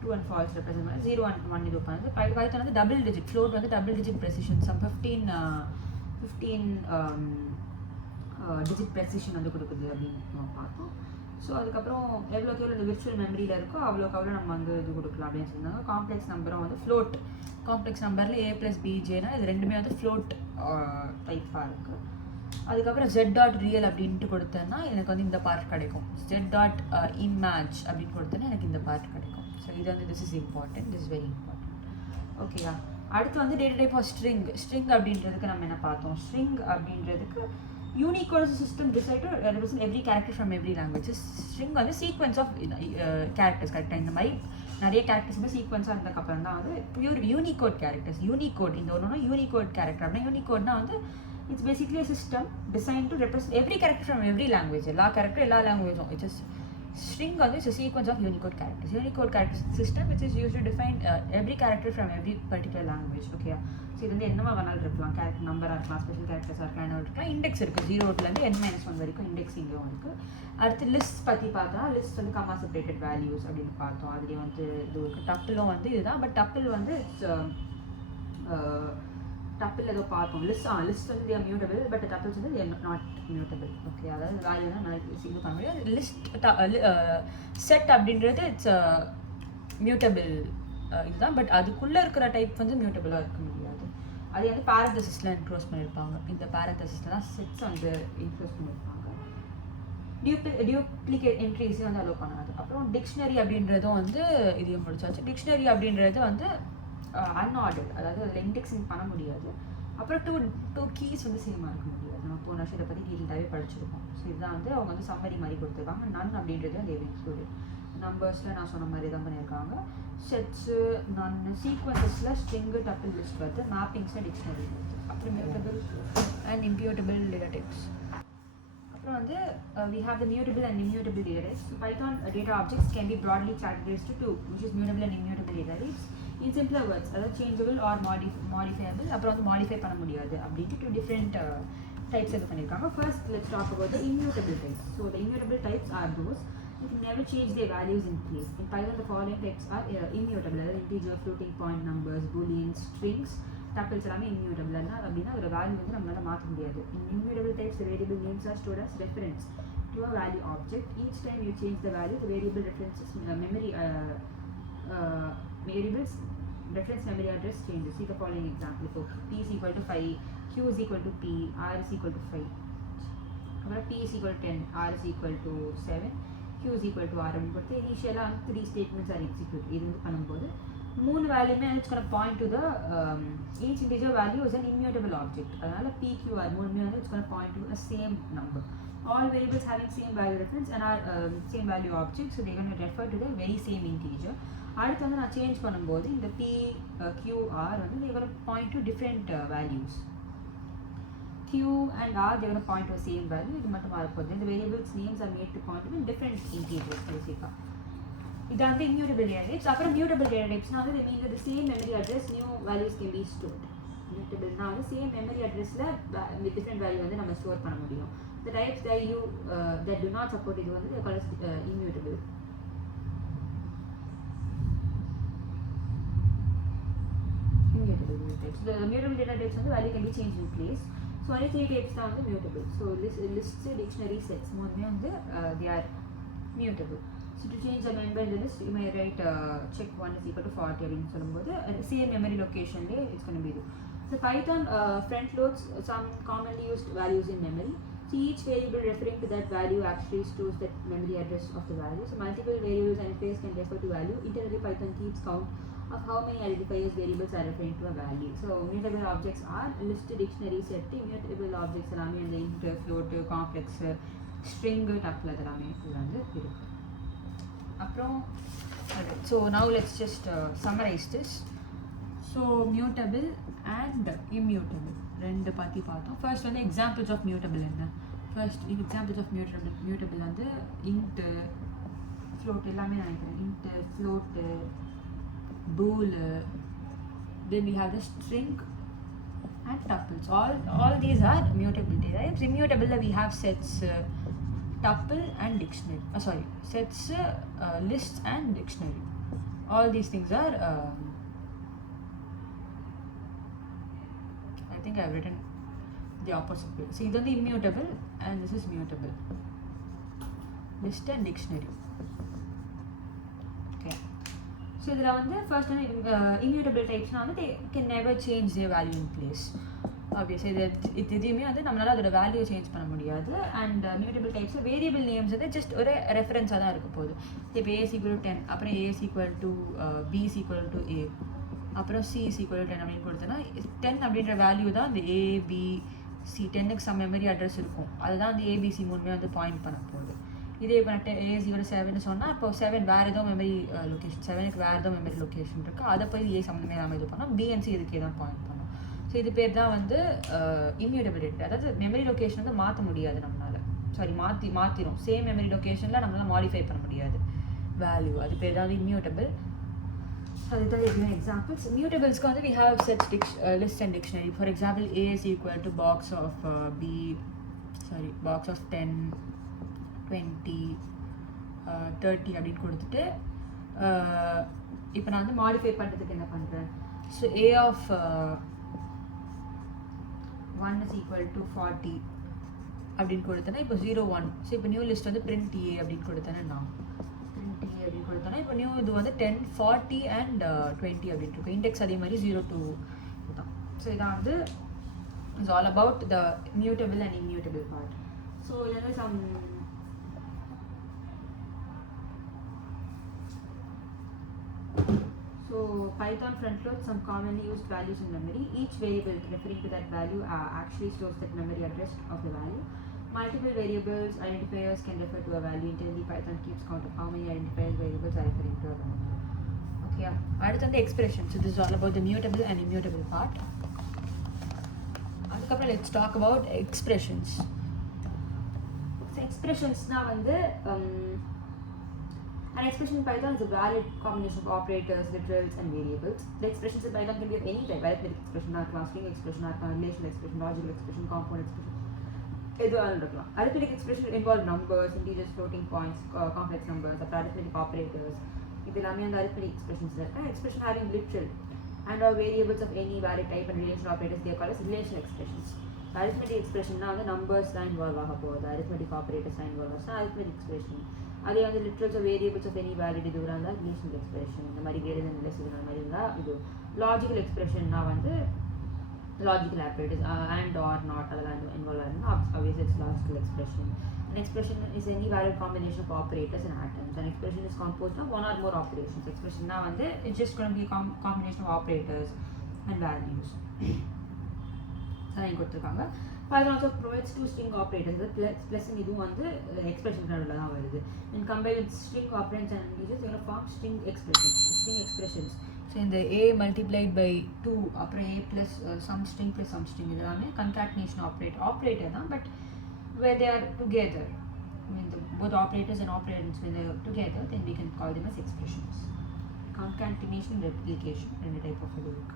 true and false represent பண்ணி 0 and 1 இது பண்ணுது. பைத்தான் வந்து டபுள் டிஜிட் ஃப்ளோட் வந்து double digit precision some 15 digit precision வந்து கொடுக்குது அப்படின்னு நம்ம பார்த்தோம். ஸோ அதுக்கப்புறம் எவ்வளோக்கு எவ்வளோ இந்த விர்ச்சுவல் மெமரியில் இருக்கோ அவ்வளோக்கு அவ்வளோ நம்ம வந்து இது கொடுக்கலாம் அப்படின்னு சொல்லியிருந்தாங்க. காம்ப்ளெக்ஸ் நம்பரும் வந்து ஃப்ளோட் காம்ப்ளெக்ஸ் நம்பரில் A+BJனா இது ரெண்டுமே வந்து ஃப்ளோட் டைப்பாக இருக்குது. அதுக்கப்புறம் z.real அப்படின்ட்டு கொடுத்தேன்னா எனக்கு வந்து இந்த பார்ட் கிடைக்கும். z.image அப்படின்னு கொடுத்தேன்னா எனக்கு இந்த பார்ட் கிடைக்கும். ஸோ இது வந்து this is important, this is very important. ஓகேயா. அடுத்து வந்து data type of string. String அப்படின்றதுக்கு நம்ம என்ன பார்த்தோம்? ஸ்ட்ரிங் அப்படின்றதுக்கு Unicode is a system designed to represent every character from every language. String வந்து sequence of characters கரெக்டாக. இந்த மாதிரி நிறைய கேரக்டர்ஸ் வந்து சீக்வன்ஸாக இருந்ததுக்கப்புறம் தான் வந்து பியூர் யூனிகோட் கேரக்டர்ஸ். யூனிகோட் இந்த ஒன்று யூனிகோட் கேரக்டர் அப்படின்னா யூனிகோட்னா வந்து it's basically a system designed to represent every character from every language. எல்லா கேரக்டர் எல்லா லாங்குவேஜும். இட்ஸ் string வந்து it's a sequence of Unicode characters. Unicode character system which is used to define every character from every particular language. Okay. So இது வந்து என்னமா வேணாலும் இருக்கலாம். Character நம்பராக இருக்கலாம், ஸ்பெஷல் கேரக்டர்ஸாக இருக்கலாம், என்ன இருக்கலாம். இண்டெக்ஸ் இருக்குது 0லேருந்து n-1 வரைக்கும் இண்டெக்ஸ் இங்கேயும் இருக்குது. அடுத்து லிஸ்ட் பற்றி பார்த்தா லிஸ்ட் வந்து கமா செப்பரேட்டட் வேல்யூஸ் அப்படின்னு பார்த்தோம். அதுலேயே வந்து இது இருக்குது. டப்பிளும் வந்து இதுதான். பட் டப்பிள் வந்து டப்பிள் ஏதோ பார்த்தோம். லிஸ்ட் வந்து they are mutable but tuples வந்து they are not mutable. Okay. அதாவது வேல்யூ தான் இது பண்ண முடியாது. லிஸ்ட் செட் அப்படின்றது இட்ஸ் மியூட்டபிள் இதுதான். பட் அதுக்குள்ளே இருக்கிற டைப் வந்து மியூட்டபிளாக இருக்க முடியாது. அது வந்து பேரந்தசிஸில் இன்க்ளோஸ் பண்ணியிருப்பாங்க. இந்த பேரந்தசிஸில் தான் செட்ஸ் வந்து இன்க்ளோஸ் பண்ணியிருப்பாங்க. டியூப்ளிகேட் என்ட்ரிஸையும் வந்து அலோவ் பண்ணாது. அப்புறம் டிக்ஷனரி அப்படின்றதும் வந்து இதையும் முடிச்சாச்சு. டிக்ஷனரி அப்படின்றது வந்து அன்ஆர்டர்ட், அதாவது அதில் இண்டெக்ஸிங் பண்ண முடியாது. அப்புறம் டூ கீஸ் வந்து சேமாக இருக்க முடியாது. நம்ம போன வருஷம் இதை பற்றி டீட்டெயிலாகவே படிச்சிருக்கோம். ஸோ இதுதான் வந்து அவங்க வந்து சம்மரி மாதிரி கொடுத்துருக்காங்க. நன் அப்படின்றது வந்து இன்க்ளூடட். நம்பர்ஸில் நான் சொன்ன மாதிரி தான் பண்ணியிருக்காங்க. செட்ஸு நான் சீக்வன்சஸில் ஸ்ட்ரிங்கு டப்பிள் லிஸ்ட் வருது. மேப்பிங்ஸில் டிக்ஷனரி வருது. அப்புறம் மியூட்டபிள் அண்ட் இம்பியூட்டபிள் டேட்டா டைப்ஸ். அப்புறம் வந்து we have the mutable and immutable data types. So Python data objects can be broadly categorized to two, which is mutable and immutable data types. In simpler words, அதாவது changeable or modifiable. அப்புறம் வந்து modify பண்ண முடியாது அப்படின்ட்டு two different types இது பண்ணியிருக்காங்க. First, let's talk about the immutable types. So the immutable types are those you can never change their values in place. In Python, the following types are immutable, அதாவது integer, floating point numbers, booleans, strings, tuples எல்லாமே immutable. அப்படின்னா ஒரு value வந்து நம்மளால மாற்ற முடியாது. In immutable types, the variable names are stored as reference to a value object. Each time you change the value, the variable references variables reference memory address changes. See the following example. So p is equal to 5, q is equal to p, r is equal to 5. அப்புறம் p is equal to 10, r is equal to 7, q is equal to r அப்படின்னு கொடுத்து இனிஷியலாக வந்து 3 statements are execute. இது வந்து பண்ணும்போது 3 வேல்யூமே it's gonna point to the each integer value is an immutable object. அதனால p, q, r மூணுமே வந்து it's gonna point to a same number. All variables having same value reference and are same value object, so they are going to refer to the very same integer. அடுத்து வந்து நான் change பண்ணும்போது இந்த p, q, r வந்து they are going to point to different values. q and r they are going to point to the same value. இது மட்டும் மாறப்போகுது. இந்த variables names are made to point to different integers basically. இது வந்து immutable data types. அப்புறம் mutable data types னா வந்து they mean that the same memory address new values can be stored. Mutable னா வந்து same memory addressல with different value வந்து நம்ம store பண்ண முடியும். The types that do not support இது வந்து they call as immutable. Immutable data types. The mutable data types வந்து value can be changed in place. So only 3 types தான் வந்து mutable. So lists, dictionary, sets மூணுமே வந்து they are mutable. So to change the member in the list, you may write check 1 is equal to 40 அப்படின்னு சொல்லும்போது same memory location Leh it's going to be there. So Python front loads some commonly used values in memory. So each variable referring to that value actually stores that memory address of the value. So multiple variables and space can refer to value. Internally, Python keeps count of how many identifiers variables are referring to a value. So immutable objects are list dictionary set immutable objects எல்லாமே இந்த int float complex string tuple அதெல்லாமே இது வந்து இருக்கு. அப்புறம் so now let's just summarize this. So mutable and immutable ரெண்டு பத்தி பார்த்தோம். ஃபர்ஸ்ட் வந்து எக்ஸாம்பிள்ஸ் ஆஃப் மியூட்டபிள் என்ன. ஃபர்ஸ்ட் எக்ஸாம்பிள்ஸ் ஆஃப் மியூட்டபிள் வந்து int float எல்லாமே நினைக்கிறேன். int float bool, then we have the string and tuples. All these are mutable types. Immutable we have sets, tuple and dictionary. Sets, lists and dictionary. All these things are I think I have written the opposite way. So this is immutable and this is mutable. List and dictionary. Okay. So இதில் வந்து first one immutable types they can never change their value in place. Obviously இது எதுவுமே வந்து நம்மளால அதோட value change பண்ண முடியாது. And mutable types variable names வந்து ஜஸ்ட் ஒரு ரெஃபரன்ஸாக தான் இருக்க போகுது. இப்போ A is equal to 10, அப்புறம் A is equal to B is equal to A, அப்புறம் C is equal to 10 அப்படின்னு கொடுத்தோன்னா 10 அப்படின்ற வேல்யூ தான் அந்த ABC 10க்கு சம் மெமரி அட்ரஸ் இருக்கும். அதுதான் அந்த ABC மூணுமே வந்து பாயிண்ட் பண்ண போகுது. இதே இப்போ நான் A is equal to 7 சொன்னால் இப்போ 7 வேறு ஏதோ மெமரி லொக்கேஷன், 7க்கு வேறு ஏதோ மெமரி லொக்கேஷன் இருக்குது. அதை போய் A சம்மந்தமே நம்ம இது பண்ணோம், B and C இதுக்கே தான் பாயிண்ட் பண்ணோம். ஸோ இது பேர் தான் வந்து இம்யூட்டபிலிட்டி. அதாவது மெமரி லொக்கேஷன் வந்து மாற்ற முடியாது நம்மளால். மாற்றிடும் சேம் மெமரி லொக்கேஷனில் நம்மளால் மாடிஃபை பண்ண முடியாது வேல்யூ. அது பேர் தான் இம்யூட்டபிள். அதுதான் இதுவும் எக்ஸாம்பிள்ஸ். மியூட்டபிள்ஸ்க்கு வந்து we have sets, list and dictionary. For example, A is equal to box of 10, 20, 30 அப்படின்னு கொடுத்துட்டு இப்போ நான் வந்து மாடிஃபை பண்ணுறதுக்கு என்ன பண்ணுறேன். So A of 1 is equal to 40 அப்படின்னு கொடுத்தேன்னா இப்போ 0, 1. ஸோ இப்போ நியூ லிஸ்ட் வந்து print A அப்படின்னு கொடுத்தேன்னா நான் print A அப்படின்னு கொடுத்தேன்னா இப்போ நியூ இது வந்து 10, 40 and 20 அப்படின்னு இருக்கும். இண்டெக்ஸ் அதே மாதிரி 0 to தான். ஸோ இதான் வந்து it's all about the mutable and immutable part. So இது வந்து some So Python front loads some commonly used values in memory. Each variable referring to that value actually stores that memory address of the value. Multiple variables, identifiers can refer to a value. Internally, Python keeps count of how many identifiers variables are referring to a value. Okay, அடுத்து வந்து expression. So this is all about the mutable and immutable part. அதுக்கப்புறம் let's talk about expressions. So expressions na வந்து an expression in Python is a valid combination of operators, literals and variables. The expressions in Python can be of any type. Arithmetic expression, string expression, relational expression, logical expression, compound expression. Arithmetic expression involve numbers, integers, floating points, complex numbers, arithmetic operators. இதெல்லாமே அந்த arithmetic expressions இருக்கு. Expression having literal and or variables of any valid type and relational operators they are called as relational expressions. Arithmetic expression na வந்து numbers தான் involve ஆக போகுது. Arithmetic operators தான் involve ஆகுது. Arithmetic expression. அதே வந்து literals or variables of any valid இது ஒரு அந்த relational expression. இந்த மாதிரி greater than less இந்த மாதிரி இருந்தா இது logical expression na வந்து logical operators and or not அதெல்லாம் involve ஆகுது. Obviously it's logical expression. An expression is any valid combination of operators and atoms. An expression is composed of one or more operations. Expression na வந்து it's just going to be combination of operators and values. சரி கொடுத்துருக்காங்க. Python also provides two string operators. Plus and இதுவும் வந்து expression கனவுல தான் வருது. When combined with string operands and integers, they will form string expressions. So in the A multiplied by 2, அப்புறம் A plus some string இதெல்லாமே concatenation operator தான். But where they are together, when both operators and operands when they are together, then we can call them as expressions. Concatenation and replication and a type of logic.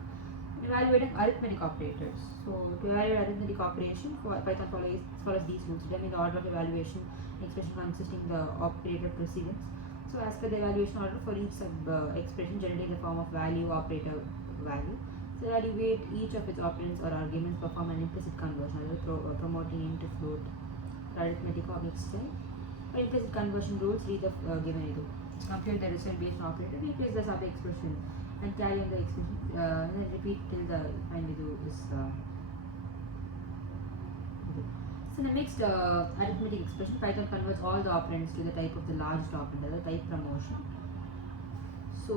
Evaluating arithmetic operators. So to evaluate arithmetic operation, Python follows these rules. Determine the order of evaluation expression consisting the operator precedence. So as per the evaluation order for each expression generally in the form of value, operator, value. So evaluate each of its operands or arguments, perform an implicit conversion, promoting into float, arithmetic objects type. For implicit conversion rules, read the given edu. Compute the result based on operator, replace the sub expression and carry on the expression, and then repeat till the find edu is. So in a mixed arithmetic expression, Python converts all the operands to the type of the largest operand, the type promotion. So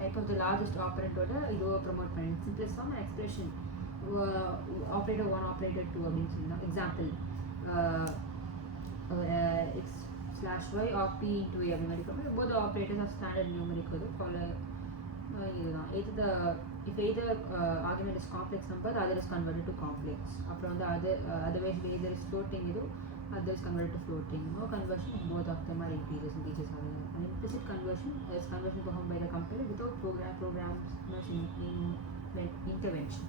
type of the largest operand ஓட இதுவை promote பண்ணி simplest form expression operator 1 operator 2 அப்படின்னு சொல்லலாம். Example x/y of p into a அப்படி மாதிரி இருக்கும். both the operators are standard numeric வந்து follow இதுதான். if either argument is complex number, the other is converted to complex. அப்புறம் வந்து otherwise either is floating இது, other is converted to floating. No conversion, both of them are integers are an implicit conversion is conversion performed by the compiler without programmer's intervention.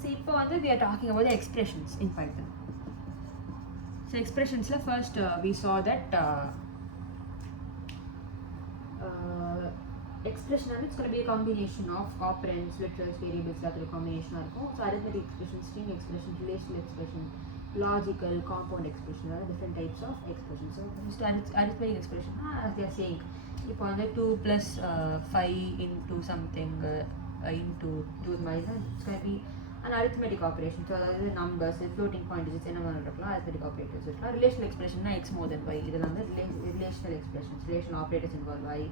So இப்போ வந்து we are talking about the expressions in Python. So expressions la first we saw that expression and it's going to be a combination of operands, literals, variables like a combination இருக்கும். So arithmetic expression, string expression, relational expression, logical, compound expression, different types of expressions. So just arithmetic expression as they are saying இப்போ வந்து 2 plus 5 into something into 2 minus it's going to be an arithmetic operation. So அதாவது numbers, floating point digits என்ன மாதிரி இருக்கலாம், arithmetic operators இருக்கலாம். relational expression na x more than y, இதெல்லாம் வந்து relational expressions, relational operators involve y,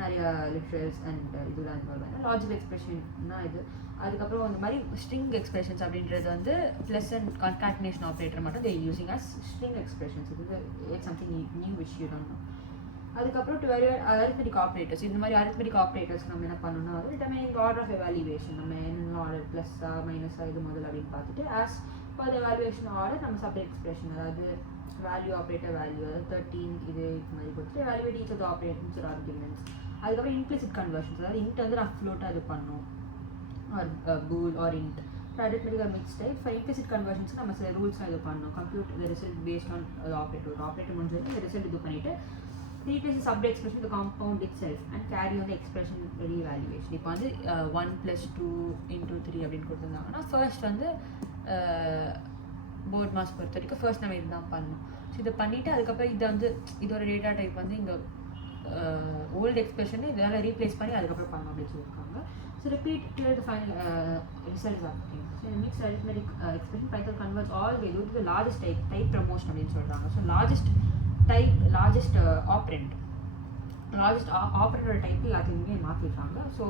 நிறைய literals and இதெல்லாம் involve ஆனா logical expression னா இது. அதுக்கப்புறம் அந்த மாதிரி string expressions அப்படின்றது வந்து plus and concatenation operator மட்டும் they using as string expressions. இது it's something new which you don't know. அதுக்கப்புறம் to arithmetic operators, இந்த மாதிரி arithmetic operators நம்ம என்ன பண்ணணும்னா வந்து determining the order of evaluation, நம்ம என்ன ஆர்டர் ப்ளஸ் மைனஸ் இது முதல் அப்படின்னு பார்த்துட்டு as per the evaluation order நம்ம separate expression அதாவது value operator value அதாவது 13 இது மாதிரி கொடுத்துட்டு evaluate each of the operators or arguments. அதுக்கப்புறம் implicit conversions அதாவது int வந்து நான் float இது பண்ணணும் or bool or int. For arithmetic or mixed type, for implicit conversions நம்ம சில ரூல்ஸ் இது பண்ணணும். compute the result based on the operator முடிஞ்சது இந்த ரிசல்ட் இது பண்ணிட்டு replace the subject expression with the compound itself and carry on the expression reevaluation. இப்போ வந்து 1 plus 2 into 3 அப்படின்னு கொடுத்துருந்தாங்கன்னா ஃபர்ஸ்ட் வந்து போர்ட் மாஸ் பொறுத்த வரைக்கும் ஃபர்ஸ்ட் நம்ம இதுதான் பண்ணணும். ஸோ இதை பண்ணிவிட்டு அதுக்கப்புறம் இதை வந்து இதோட டேட்டா டைப் வந்து இங்கே ஓல்டு எக்ஸ்பிரஷன் இதெல்லாம் ரீப்ளேஸ் பண்ணி அதுக்கப்புறம் பண்ணணும் அப்படின்னு சொல்லியிருக்காங்க. So repeat till the final result is obtained. So in mixed arithmetic expression, Python converts all the way to the largest type promotion அப்படின்னு சொல்கிறாங்க. So largest operand, largest operator type எல்லாத்தையுமே மாற்றிருக்காங்க. So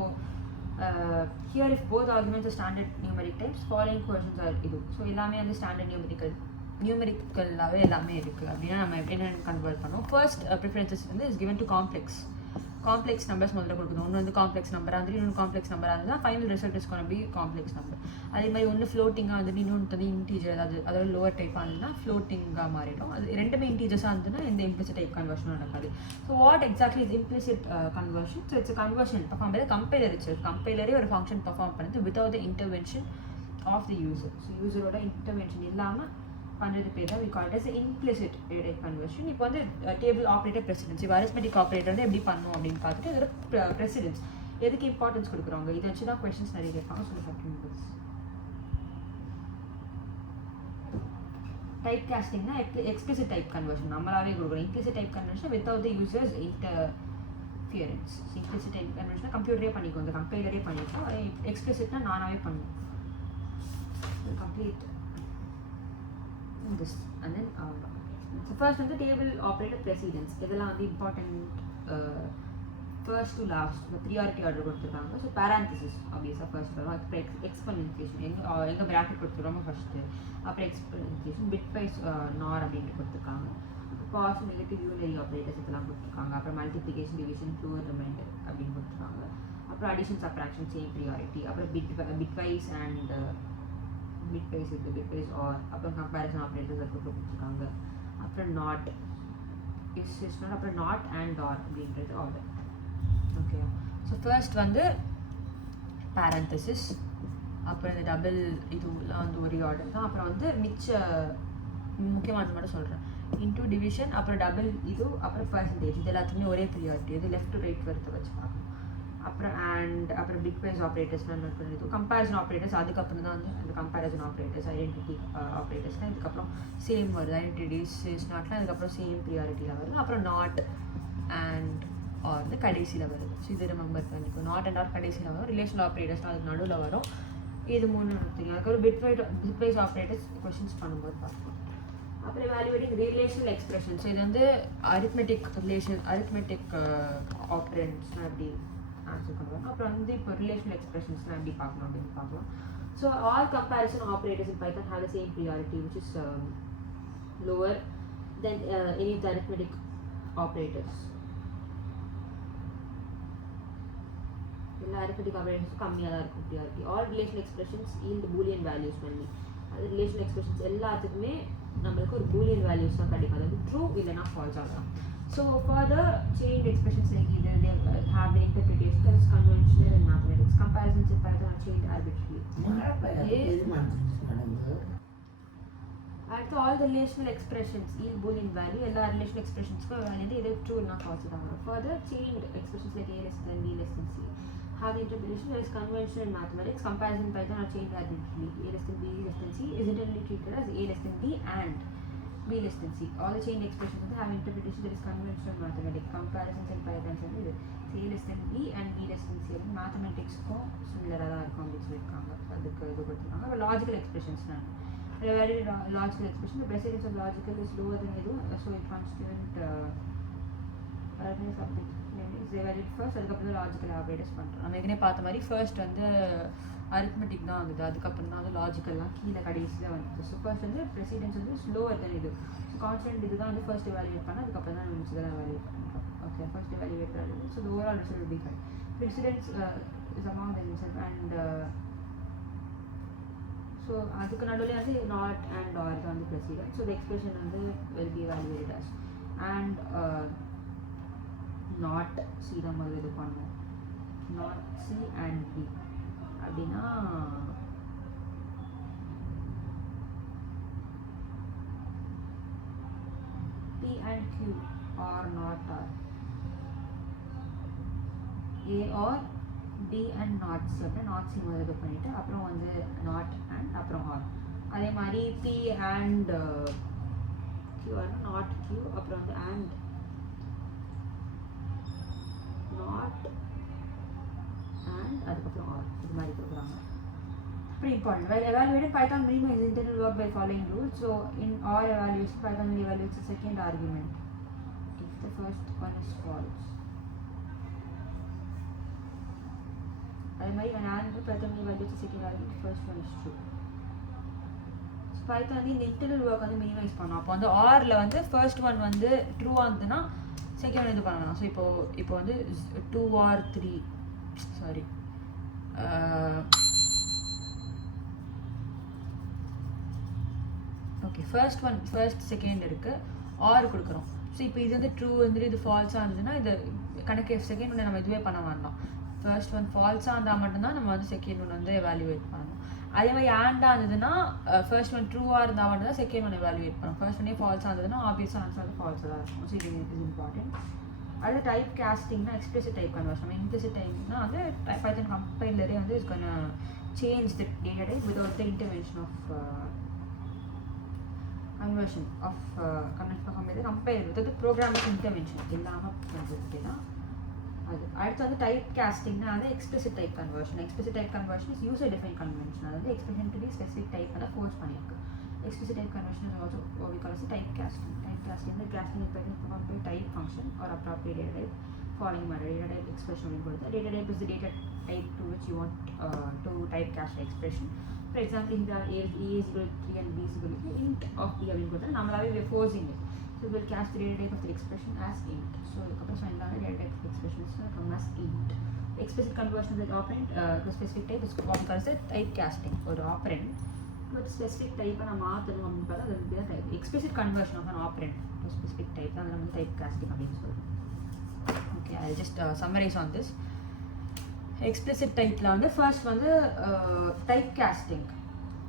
here if both arguments are standard numeric types, following questions are இது. So எல்லாமே வந்து standard நியூமெரிக்கலாகவே எல்லாமே இருக்குது அப்படின்னா நம்ம எப்படின்னு கன்வெர்ட் பண்ணோம். ஃபர்ஸ்ட் ப்ரிஃபரன்சஸ் வந்து is given to complex numbers முதல்ல கொடுக்கணும். ஒன்று வந்து காம்ப்ளெக்ஸ் நம்பராக இருந்துட்டு இன்னொன்று காம்ப்ளெக்ஸ் நம்பராக இருந்தால் final result is gonna be complex number. அதே மாதிரி ஒன்று ஃப்ளோட்டிங்காக வந்துட்டு இன்னொன்று வந்து இன்டீஜர் அதோட லோவர் டைப்பாக இருந்ததுன்னா ஃப்ளோட்டிங்காக மாறிடும். அது ரெண்டுமே இன்டீஜர்ஸாக இருந்ததுன்னா எந்த இம்ப்ளிசிட் டைப் கன்வர்ஷனும் நடக்காது. So what exactly is implicit conversion? So it's conversion perform பண்ணி கம்பைலர் கம்பைலரே ஒரு ஃபங்க்ஷன் பர்ஃபார்ம் பண்ணுறது without the intervention of the user. So யூசரோட இன்டர்வென்ஷன் இல்லாமல் பண்ணுறது பேர் தான் we call it as implicit type conversion. இப்போ வந்து டேபிள் ஆப்ரேட்டர் ப்ரெசிடென்ஸ், இப்போ அரித்மெட்டிக் ஆப்ரேட்டர் வந்து எப்படி பண்ணணும் அப்படின்னு பார்த்துட்டு இதோட ப்ரெசிடென்ஸ் எதுக்கு இம்பார்ட்டன்ஸ் கொடுக்குறாங்க இதை வச்சு தான் கொஸ்டின்ஸ் நிறைய கேட்பாங்க. சொல்லி பார்க்கணும். டைப் காஸ்டிங்னா எக்ஸ்பிளிசிட் டைப் கன்வர்ஷன் நம்மளாவே கொடுக்குறோம். Implicit type conversion without the user's interference. Implicit type conversion கம்ப்யூட்டரே பண்ணிக்கும், இந்த கம்பைலரே பண்ணிக்கும். எக்ஸ்பிளிசிட்னா நானாவே பண்ணுவோம். Complete this and then so first வந்து table operator precedence இதெல்லாம் வந்து important first to last the priority order கொடுத்துருக்காங்க. ஸோ parenthesis obviously first வரும். அப்புறம் exponentiation எங்க bracket கொடுத்துருக்காங்க ஃபர்ஸ்ட், அப்புறம் exponentiation bitwise nor அப்படின்னு கொடுத்துருக்காங்க. positive negative unary operators இதெல்லாம் கொடுத்துருக்காங்க. அப்புறம் multiplication division floor remainder அப்படின்னு கொடுத்துருக்காங்க. அப்புறம் addition subtraction same priority. அப்புறம் bitwise and bitwise with bitwise or அப்புறம் கம்பேரிசன் ஆப்ரேட்டர்ஸ் அதுக்கு கொடுத்துருக்காங்க. அப்புறம் நாட் இஸ் நாட், அப்புறம் நாட் அண்ட் ஆர் அப்படின்றது ஆர்டர். ஓகே, ஸோ ஃபர்ஸ்ட் வந்து பேரந்தசிஸ், அப்புறம் இந்த டபுள் இதுலாம் வந்து ஒரே ஆர்டர் தான். அப்புறம் வந்து மிச்ச முக்கியமானது மட்டும் சொல்கிறேன். இன்டூ டிவிஷன், அப்புறம் டபுள் இது, அப்புறம் பர்சன்டேஜ் இது எல்லாத்துக்குமே ஒரே ப்ரியாரிட்டி. இது லெஃப்ட் டு ரைட் வரத்தை வச்சு பார்க்கணும். அப்புறம் அண்ட் அப்புறம் பிட்வைஸ் ஆப்ரேட்டர்ஸ்லாம் நோட் பண்ணிடுது. கம்பேரிசன் ஆப்ரேட்டர்ஸ் அதுக்கப்புறம் தான் வந்து அந்த கம்பேரிசன் ஆப்ரேட்டர்ஸ், ஐடென்டிட்டி ஆப்ரேட்டர்ஸ்லாம் இதுக்கப்புறம் சேம் வருது. ஐடென்டிட்டிஸ் இஸ் நாட்லாம் இதுக்கப்புறம் சேம் ப்ரியாரிட்டியில் வருது. அப்புறம் நாட் அண்ட் ஆர் வந்து கடைசியில் வருது. ஸோ இது ரிமெம்பர் பண்ணிக்கோ. நாட் அண்ட் ஆர் கடைசியில் வரும். ரிலேஷனல் ஆப்ரேட்டர்ஸ்லாம் அதுக்கு நடுவில் வரும். இது மூணு தெரியும். அதுக்கப்புறம் பிட்வைஸ் ஆப்ரேட்டர்ஸ் கொஷின்ஸ் பண்ணும்போது பார்ப்போம். அப்புறம் எவாலுவேட்டிங் ரிலேஷனல் எக்ஸ்பிரஷன். ஸோ இது வந்து அரித்மெட்டிக் ஆப்ரேண்ட்ஸ்னால் எப்படி ஆன்சர் கொண்டு வரணும். அப்புறம் வந்து இப்போ ரிலேஷனல் எக்ஸ்பிரஷன்ஸ்லாம் எப்படி பார்க்கணும் அப்படின்னு பார்க்கலாம். So all comparison operators in Python have the same priority which is lower than any of the arithmetic operators. எல்லா arithmetic operators கம்மியாக தான் இருக்கும் priority. All relational expressions yield boolean values only. அது ரிலேஷனல் எக்ஸ்பிரஷன்ஸ் எல்லாத்துக்குமே நம்மளுக்கு ஒரு boolean values தான் கிடைக்கும். அதாவது ட்ரூ இல்லைனா ஃபால்ஸ் ஆகலாம். So further chained expressions like either they have the interpretation that is conventional in mathematics. Comparisons in Python are chained arbitrarily. At all the relational expressions yield boolean value. எல்லா relational expressions value either true or false தான் வரும். Further chained expressions like a less than b less than c have the interpretation that is conventional in mathematics. Comparison in Python are chained arbitrarily. A less than b less than c is internally treated as a less than b and b less than c. All the chained expressions have interpretation that is conventional in mathematics. Comparisons in Python is a less than b and b less than c. Mathematics similar தான் இருக்கும் அப்படின்னு சொல்லியிருக்காங்க. அதுக்கு இது கொடுத்துருக்காங்க. இப்போ logical expressions நான் very logical expression. The precedence of logical is lower than edu, so it constituent they valid first. அதுக்கப்புறம் லாஜிக்கல் ஆப்ரேட்டர்ஸ் பண்ணுறோம். நம்ம ஏற்கனவே பார்த்த மாதிரி ஃபர்ஸ்ட் வந்து அரித்மெட்டிக் தான் வந்தது, அதுக்கப்புறம் தான் வந்து லாஜிக்கல்லாம் கீழே கடைசியில் வந்துச்சு. ஸோ ஃபர்ஸ்ட் வந்து ப்ரெசிடென்ஸ் வந்து ஸ்லோவர் தென் இது. ஸோ கான்ஸ்டன்ட் இது தான் வந்து ஃபர்ஸ்ட் எவாலுவேட் பண்ணால் அதுக்கப்புறம் தான் நம்ம இதெல்லாம் எவாலுவேட் பண்ணுறோம். ஓகே, ஃபர்ஸ்ட் எவாலுவேட் பண்ணுறது. So overall result will be fine. Precedence is among the இன்செல்ஃப் and so அதுக்கு நடுவில் வந்து நாட் அண்ட் ஆர் தான் வந்து ப்ரெசிடென்ட். ஸோ த எக்ஸ்பிரஷன் வந்து will be evaluated us and not C தான் முதல்ல இது பண்ணுவோம். நாட் சி அண்ட் பி அப்படின்னா P and Q are not R. A or D and not C அப்படின்னா நாட் சி முதல்ல இது பண்ணிவிட்டு அப்புறம் வந்து நாட் அண்ட் அப்புறம் ஆர். அதே மாதிரி P and Q are not Q அப்புறம் வந்து and நாட் அண்ட் அதுக்கப்புறம் ஆர் இது மாதிரி கொடுக்குறாங்க. Pretty important. While evaluating Python minimum is internal work by following rules. So in all evaluation, Python will evaluate the second argument if the first one is false. அதே மாதிரி when and Python will evaluate the second argument, first one is true. So Python வந்து இந்த internal work வந்து minimise பண்ணும். அப்போ வந்து ஆர்ல வந்து first one வந்து ட்ரூவாக இருந்ததுன்னா செகண்ட் ஒன் இது பண்ணலாம். ஸோ இப்போ வந்து 2 or 3 sorry okay first second இருக்குது ஆர் கொடுக்குறோம். ஸோ இப்போ இது வந்து ட்ரூ வந்துட்டு இது ஃபால்ஸாக இருந்ததுன்னா இது கணக்கு செகண்ட் ஒன்று நம்ம இதுவே பண்ண வேண்டாம். ஃபர்ஸ்ட் ஒன் ஃபால்ஸாக இருந்தால் மட்டும்தான் நம்ம வந்து செகண்ட் ஒன் வந்து எவாலுவேட் பண்ணணும். அதே மாதிரி ஆண்டாக இருந்ததுன்னா ஃபர்ஸ்ட் ஒன் ட்ரூவாக இருந்தால் மட்டும் தான் செகண்ட் ஒன் எவாலுவேட் பண்ணணும். ஃபர்ஸ்ட் ஒன்னே ஃபால்ஸாக இருந்ததுன்னா ஆப்வியஸாக ஆன்சர் வந்து ஃபால்ஸாக தான் இருக்கும். ஸோ இது இஸ் இம்பார்ட்டன்ட். அது டைப் காஸ்டிங்னா எக்ஸ்பிளிசிட் டைப் கன்வர்ஷன். நம்ம இம்ப்ளிசிட் டைப்னா வந்து பைத்தன் கம்பைலரே வந்து it's gonna change the data type without the intervention of conversion of compile with programming intervention இல்லாமல் பண்ணுறது தான் அது. அடுத்து வந்து டைப் காஸ்டிங்னா அது explicit type conversion. Explicit type conversion is user define convention. அதாவது expression to be specific type வந்து ஃபோர்ஸ் பண்ணியிருக்கு. Explicit type conversion is also what we call as type casting. Type casting the casting is performed by type function or appropriate data type following matter. Data type expression அப்படின்னு கொடுத்து data type is the data type to which you want to type cast the expression. For example, in the A is equal to 3 and B is equal to int of B அப்படின்னு கொடுத்தா நம்மளாவே we are forcing it. So we will cast the data type of the expression as int. So அதுக்கப்புறம் ஃபைனலான data type of the expression is come as int. Explicit conversion of the operand to specific type is what we call as type casting. ஒரு operand but specific type நான் மாற்றணும் அப்படின்னு பார்த்தா அது வந்து type. Explicit conversion of an operand to specific type தான் நம்ம type casting அப்படின்னு சொல்றோம். Okay, I'll just summarize on this. Explicit typeல வந்து first வந்து type casting.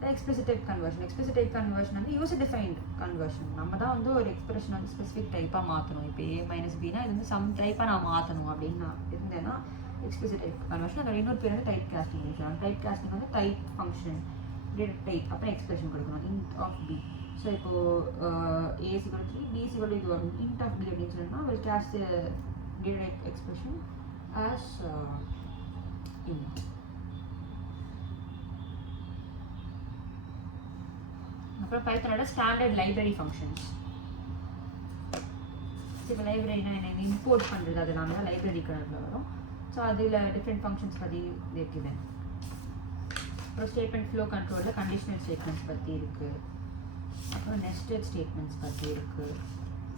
Explicit type conversion. Explicit type conversion வந்து user defined conversion. நம்ம தான் வந்து ஒரு எக்ஸ்பிரஷன் வந்து ஸ்பெசிஃபிக் டைப்பாக மாற்றணும். இப்போ a minus b னா இது வந்து சம் டைப்பாக நான் மாற்றணும் அப்படின்னு இருந்தேன்னா explicit type conversion. அதோட இன்னொரு பேர் வந்து type casting. டைப் காஸ்டிங் வந்து டைப் ஃபங்க்ஷன் டேட்டா டைப் அப்புறம் எக்ஸ்பிரஷன் கொடுக்கணும் int of b. ஸோ இப்போ a is equal to 3 b is equal to இது வரும் int of b அப்படின்னு சொன்னா will cast the data type expression as int. அப்புறம் பைத்தனோட standard library functions. இப்போ லைப்ரரினா என்ன இம்போர்ட் பண்ணுறது அதெல்லாம் தான் லைப்ரரி கணக்கில் வரும். ஸோ அதில் டிஃப்ரெண்ட் ஃபங்க்ஷன்ஸ் பற்றி given. அப்புறம் ஸ்டேட்மெண்ட் ஃப்ளோ கண்ட்ரோலில் கண்டிஷனல் ஸ்டேட்மெண்ட்ஸ் பற்றி இருக்குது. அப்புறம் நெஸ்டட் ஸ்டேட்மெண்ட்ஸ் பற்றி இருக்குது.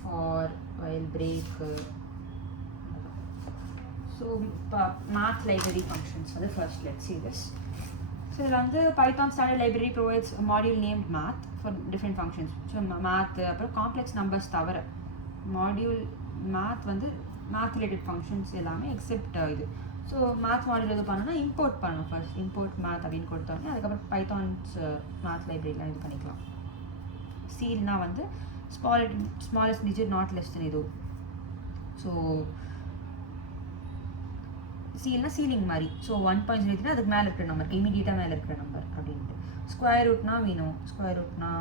For, while, break. ஸோ இப்போ மேத் லைப்ரரி ஃபங்க்ஷன்ஸ் வந்து first let's see this. So இதில் வந்து Python standard library provides module named math for different functions. So math அப்புறம் காம்ப்ளெக்ஸ் நம்பர்ஸ் தவிர மாடியூல் மேத் வந்து மேத் ரிலேட்டட் ஃபங்க்ஷன்ஸ் எல்லாமே except இது. So math module இது பண்ணணும்னா இம்போர்ட் பண்ணணும். ஃபர்ஸ்ட் இம்போர்ட் மேத் அப்படின்னு கொடுத்தோன்னே அதுக்கப்புறம் பைத்தான்ஸ் மேத் லைப்ரரிலாம் இது பண்ணிக்கலாம். சீல்னா வந்து smallest digit not less than இது. ஸோ சீல்னா சீலிங் மாதிரி. ஸோ 1.03 அதுக்கு மேலே இருக்கிற நம்பர், இமீடியட்டாக மேலே இருக்கிற நம்பர் அப்படின்ட்டு. ஸ்கொயர் ரூட்னா வேணும். ஸ்கொயர் ரூட்னா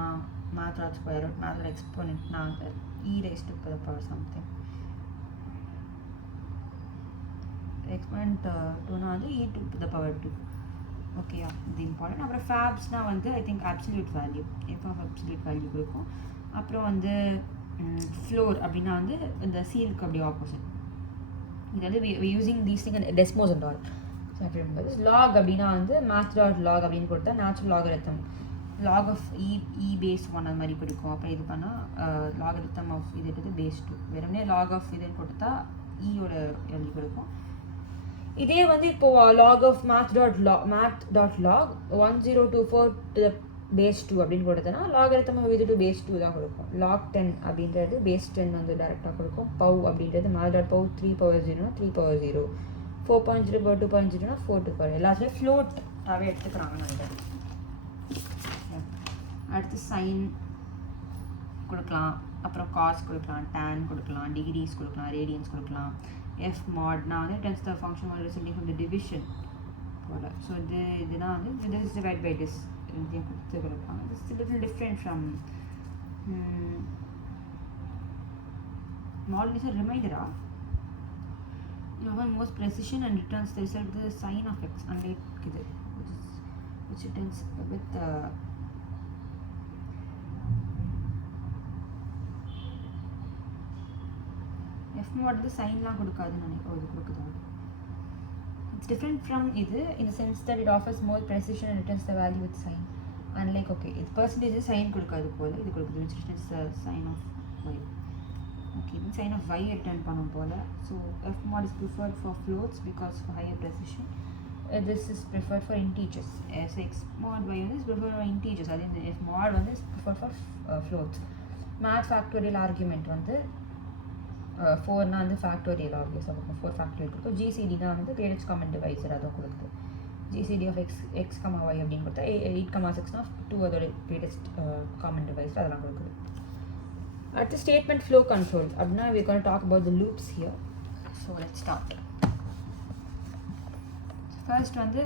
மேத்ராட் ஸ்கொயர் ரூட், மேத்ராட் எக்ஸ்போனன்ட்னா e raised to the power something. Exponent 2னா வந்து e to the power 2. ஓகேயா, இது இம்பார்ட்டன்ட். அப்புறம் ஃபேப்ஸ்னால் வந்து I think absolute value, F of absolute value கொடுக்கும். அப்புறம் வந்து ஃப்ளோர் அப்படின்னா வந்து இந்த சீலுக்கு அப்படி ஆப்போசிட். இது வந்து using these thing and Desmos and all. So அப்படி என்பது லாக் அப்படின்னா வந்து மேத்ஸ் டாட் லாக் அப்படின்னு கொடுத்தா natural logarithm, log of e base 1 அந்த மாதிரி கொடுக்கும். அப்புறம் இது பண்ணால் லாகரித்தம் ஆஃப் இது எடுத்து பேஸ் 2. வெறுமனே லாக் ஆஃப் இதுன்னு கொடுத்தா ஈயோட எழுதி கொடுக்கும். இதே வந்து இப்போது log of math dot log 1024 to the base 2 அப்படின்னு கொடுத்தனா லாகரித்தம் ஆஃப் இது டு பேஸ் 2 தான் கொடுக்கும். லாக் 10 அப்படின்றது பேஸ் 10 வந்து டேரெக்டாக கொடுக்கும். பவ் அப்படின்றது math dot bow 3 power 0னா 3 power 0, 4.0 power 2.0னா 4 to power. எல்லாத்துலேயும் ஃப்ளோட்டாகவே எடுத்துக்கிறாங்க நினைக்கிறேன். அடுத்து சைன் கொடுக்கலாம், அப்புறம் காஸ் கொடுக்கலாம், டேன் கொடுக்கலாம், டிகிரிஸ் கொடுக்கலாம், ரேடியன்ஸ் கொடுக்கலாம். எஃப் மாட்னா வந்து tends the function mod resulting from the division pole. So இதுனா வந்து this is divided by this கொடுத்து கொடுப்பாங்க. This is a little different from model is a reminder. You have most precision and returns the result with the sign of x, unlike இது which returns with f mod வந்து சைன்லாம் கொடுக்காதுன்னு நினைக்கிறேன். இது கொடுக்குது. It's different from இது in the sense that it offers more precision and returns the value with sign. Unlike okay, இது percentage sign கொடுக்காது போல, இது கொடுக்குது which returns the sign of y. Okay, the sign of y return பண்ணும் போல. So f mod is preferred for floats because for higher precision. This is preferred for integers. As x mod y is preferred for integers. That is f mod வந்து is preferred for floats. Math factorial argument வந்து 4னா வந்து factorial ஆப்வியஸாக கொடுக்கும். 4 factorial கொடுக்கும். ஜிசிடினா வந்து greatest common divisor அதுவும் கொடுக்குது. GCD of X comma Y அப்படின்னு கொடுத்தா 8,6னா 2 அதோட கிரேட்டஸ்ட் காமன் டிவைசர் அதெல்லாம் கொடுக்குது. அடுத்து ஸ்டேட்மெண்ட் ஃப்ளோ கண்ட்ரோல் அப்படின்னா we are going to talk about the loops here. So let's start. First வந்து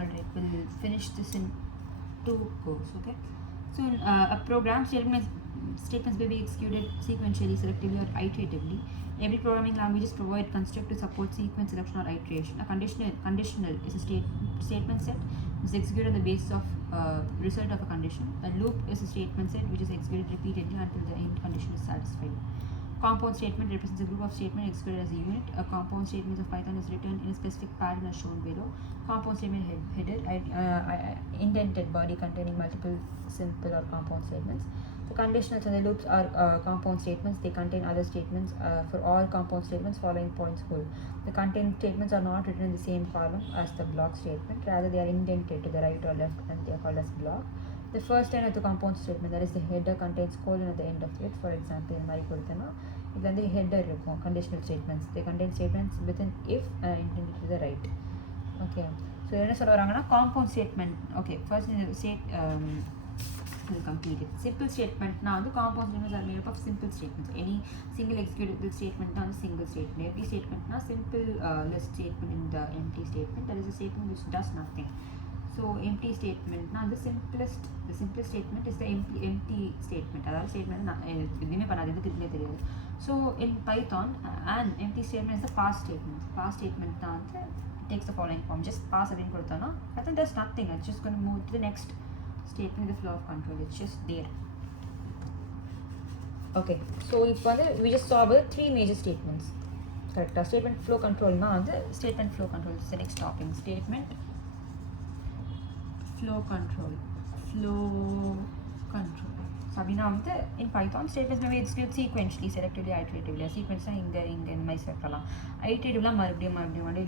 alright, we'll finish this in 2 goes. Okay, so in a program statements may be executed sequentially, selectively or iteratively. Every programming languages provide construct to support sequence selection or iteration. A conditional is a statement set which is executed on the basis of result of a condition. A loop is a statement set which is executed repeatedly until the end condition is satisfied. Compound statement represents a group of statements executed as a unit. A compound statement of Python is written in a specific pattern as shown below. Compound statement header, indented body containing multiple simple or compound statements. The conditionals and the loops are compound statements. They contain other statements. For all compound statements, following points hold. The contained statements are not written in the same column as the block statement. Rather, they are indented to the right or left and they are called as block. The first line of the compound statement, that is the header, contains colon at the end of it. For example, in my கொடுத்தேன்னா இது வந்து header இருக்கும். Conditional statements, they contain statements within if intended to the right. Okay, so என்ன சொல்ல வராங்கன்னா compound statement. Okay, first state will complete it. Simple statement na வந்து compound statements are made up of simple statements. Any single executable statement na single statement. Every statement na simple list statement in the empty statement. That is a statement which does nothing. So empty statement na the simplest statement is the empty statement. That statement na எதுமே பண்ணாது, எதுக்கு இதுமே தெரியாது. So in Python an empty statement is the past statement. Past statement na வந்து takes the following form. Just pass அப்படின்னு கொடுத்தோன்னா I think there's nothing. It's just going to move to the next statement, the flow of control. It's just there. Okay, so இப்போ வந்து we just saw about 3 major statements. Correct. Statement flow control na வந்து statement flow control is the next topic. Statement flow control. So அப்படின்னா வந்து in Python statements may be executed sequentially, selectively, iteratively. Sequence இங்கே இந்த மாதிரி சேர்க்கலாம். Iteratively மறுபடியும்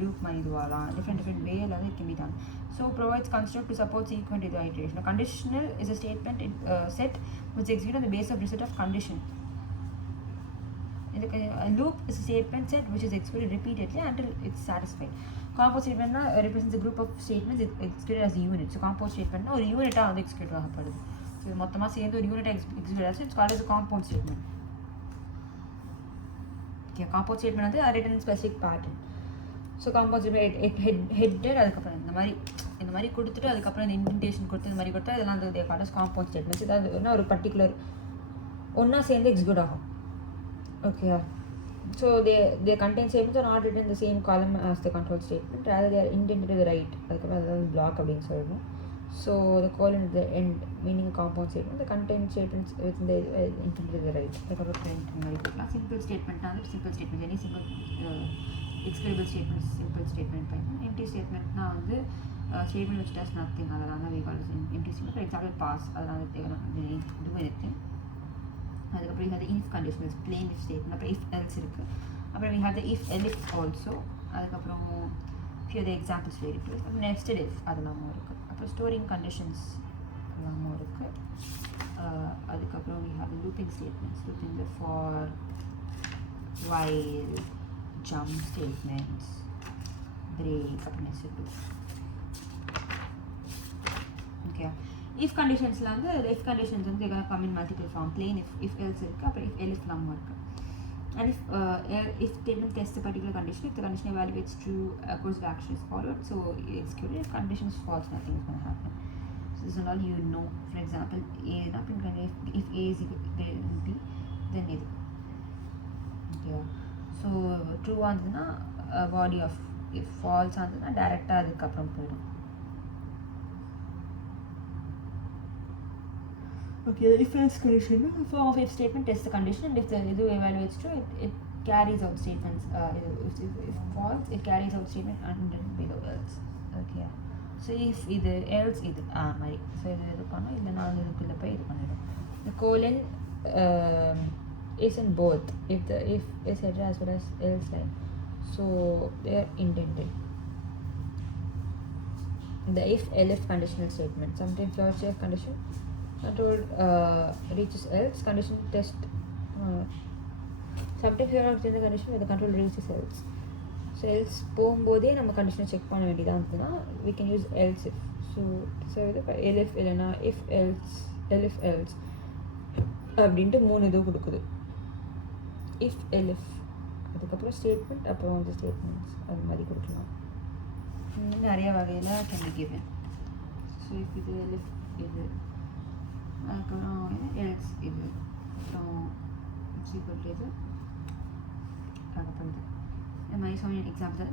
loop மாதிரி இதுவாகலாம். different way அது it can be done. So provides construct to support sequent iteration. A conditional is a statement set which is executed on the basis of result of condition. A loop is a statement set which is executed repeatedly until it's satisfied. Compound statement represents a group of statements executed as a unit. So compound statement ஒரு யூனிட்டாக வந்து execute ஆகப்படுது. So மொத்தமாக சேர்ந்து ஒரு யூனிட்டாக execute ஆச்சு. It's called as a compound statement. Okay, compound statement வந்து written in specific pattern. So compound statement headed அதுக்கப்புறம் இந்த மாதிரி கொடுத்துட்டு அதுக்கப்புறம் இந்த இன்டென்டேஷன் கொடுத்து இந்த மாதிரி கொடுத்தா இதெல்லாம் வந்து கால்ட் as compound statements. இதாவது ஒரு பர்டிகுலர் ஒன்றா சேர்ந்து எக்ஸிக்யூட் ஆகும். Okay, so they contain statements are not written in the same column as the control statement, rather they are indented to the right. அதுக்கப்புறம் block அப்படின்னு சொல்லணும். So the colon at the end, meaning a compound statement, the content statements within the indented to the right. அதுக்கப்புறம் print மாதிரி கொடுக்கலாம். Simple statement வந்து simple statement, any simple executable statement, simple statement பண்ணலாம். Empty statement வந்து statement which does nothing, அதனால we call it empty statement. For example, pass, அதனால they do anything. அதுக்கப்புறம் we have the if conditionals, plain if statement, அப்புறம் if else இருக்குது. அப்புறம் we have the if elif also. அதுக்கப்புறம் few the examples related to it. Nested if அதெல்லாமும் இருக்குது. அப்புறம் storing conditions அதெல்லாமும் இருக்குது. அதுக்கப்புறம் we have the looping statements, looping the for, while, jump statements, break, அப்புறம் nested loop. Okay. If conditions வந்து if conditions வந்து they're going to come in multiple form. Plain if else இருக்கு, அப்புறம் if elif lam இருக்கு. And if statement tests a particular condition, if the condition evaluates true, a course of action is followed, so you execute it. If condition is false, nothing is going to happen. So this is all you know. For example, if A is equal to B, then இது. Okay. So true ஆனதுன்னா body of, if false ஆனதுன்னா டைரக்டாக அதுக்கப்புறம் போயிடும். Okay, the if else condition, form of if statement tests the condition, and if the இது evaluates true, it carries out statements. If false, it carries out statement and then below else. Okay, so if இது else இது மாதிரி, so இது பண்ணோம், இல்லை நான் இதுக்குள்ளே போய் இது பண்ணிடும். The colon is in both if etc as well as else line, so they are indented. The if elif conditional statement, sometimes your check condition control reaches else, condition test sometimes you are not in the condition where the control reaches else. So else போகும்போதே நம்ம கண்டிஷனை check பண்ண வேண்டியதாக இருந்ததுன்னா we can use else if. So இது elif இல்லைனா if else, elif else அப்படின்ட்டு 3 இது கொடுக்குது. if elif அதுக்கப்புறம் ஸ்டேட்மெண்ட், அப்புறம் வந்து ஸ்டேட்மெண்ட்ஸ் அது மாதிரி கொடுக்கலாம். நிறைய வகையில் can be given. So if இது elif இது, அதுக்கப்புறம் else இது, அப்புறம் சீக்வல் இது, அதுக்கப்புறம் இது. இந்த மாதிரி some examples.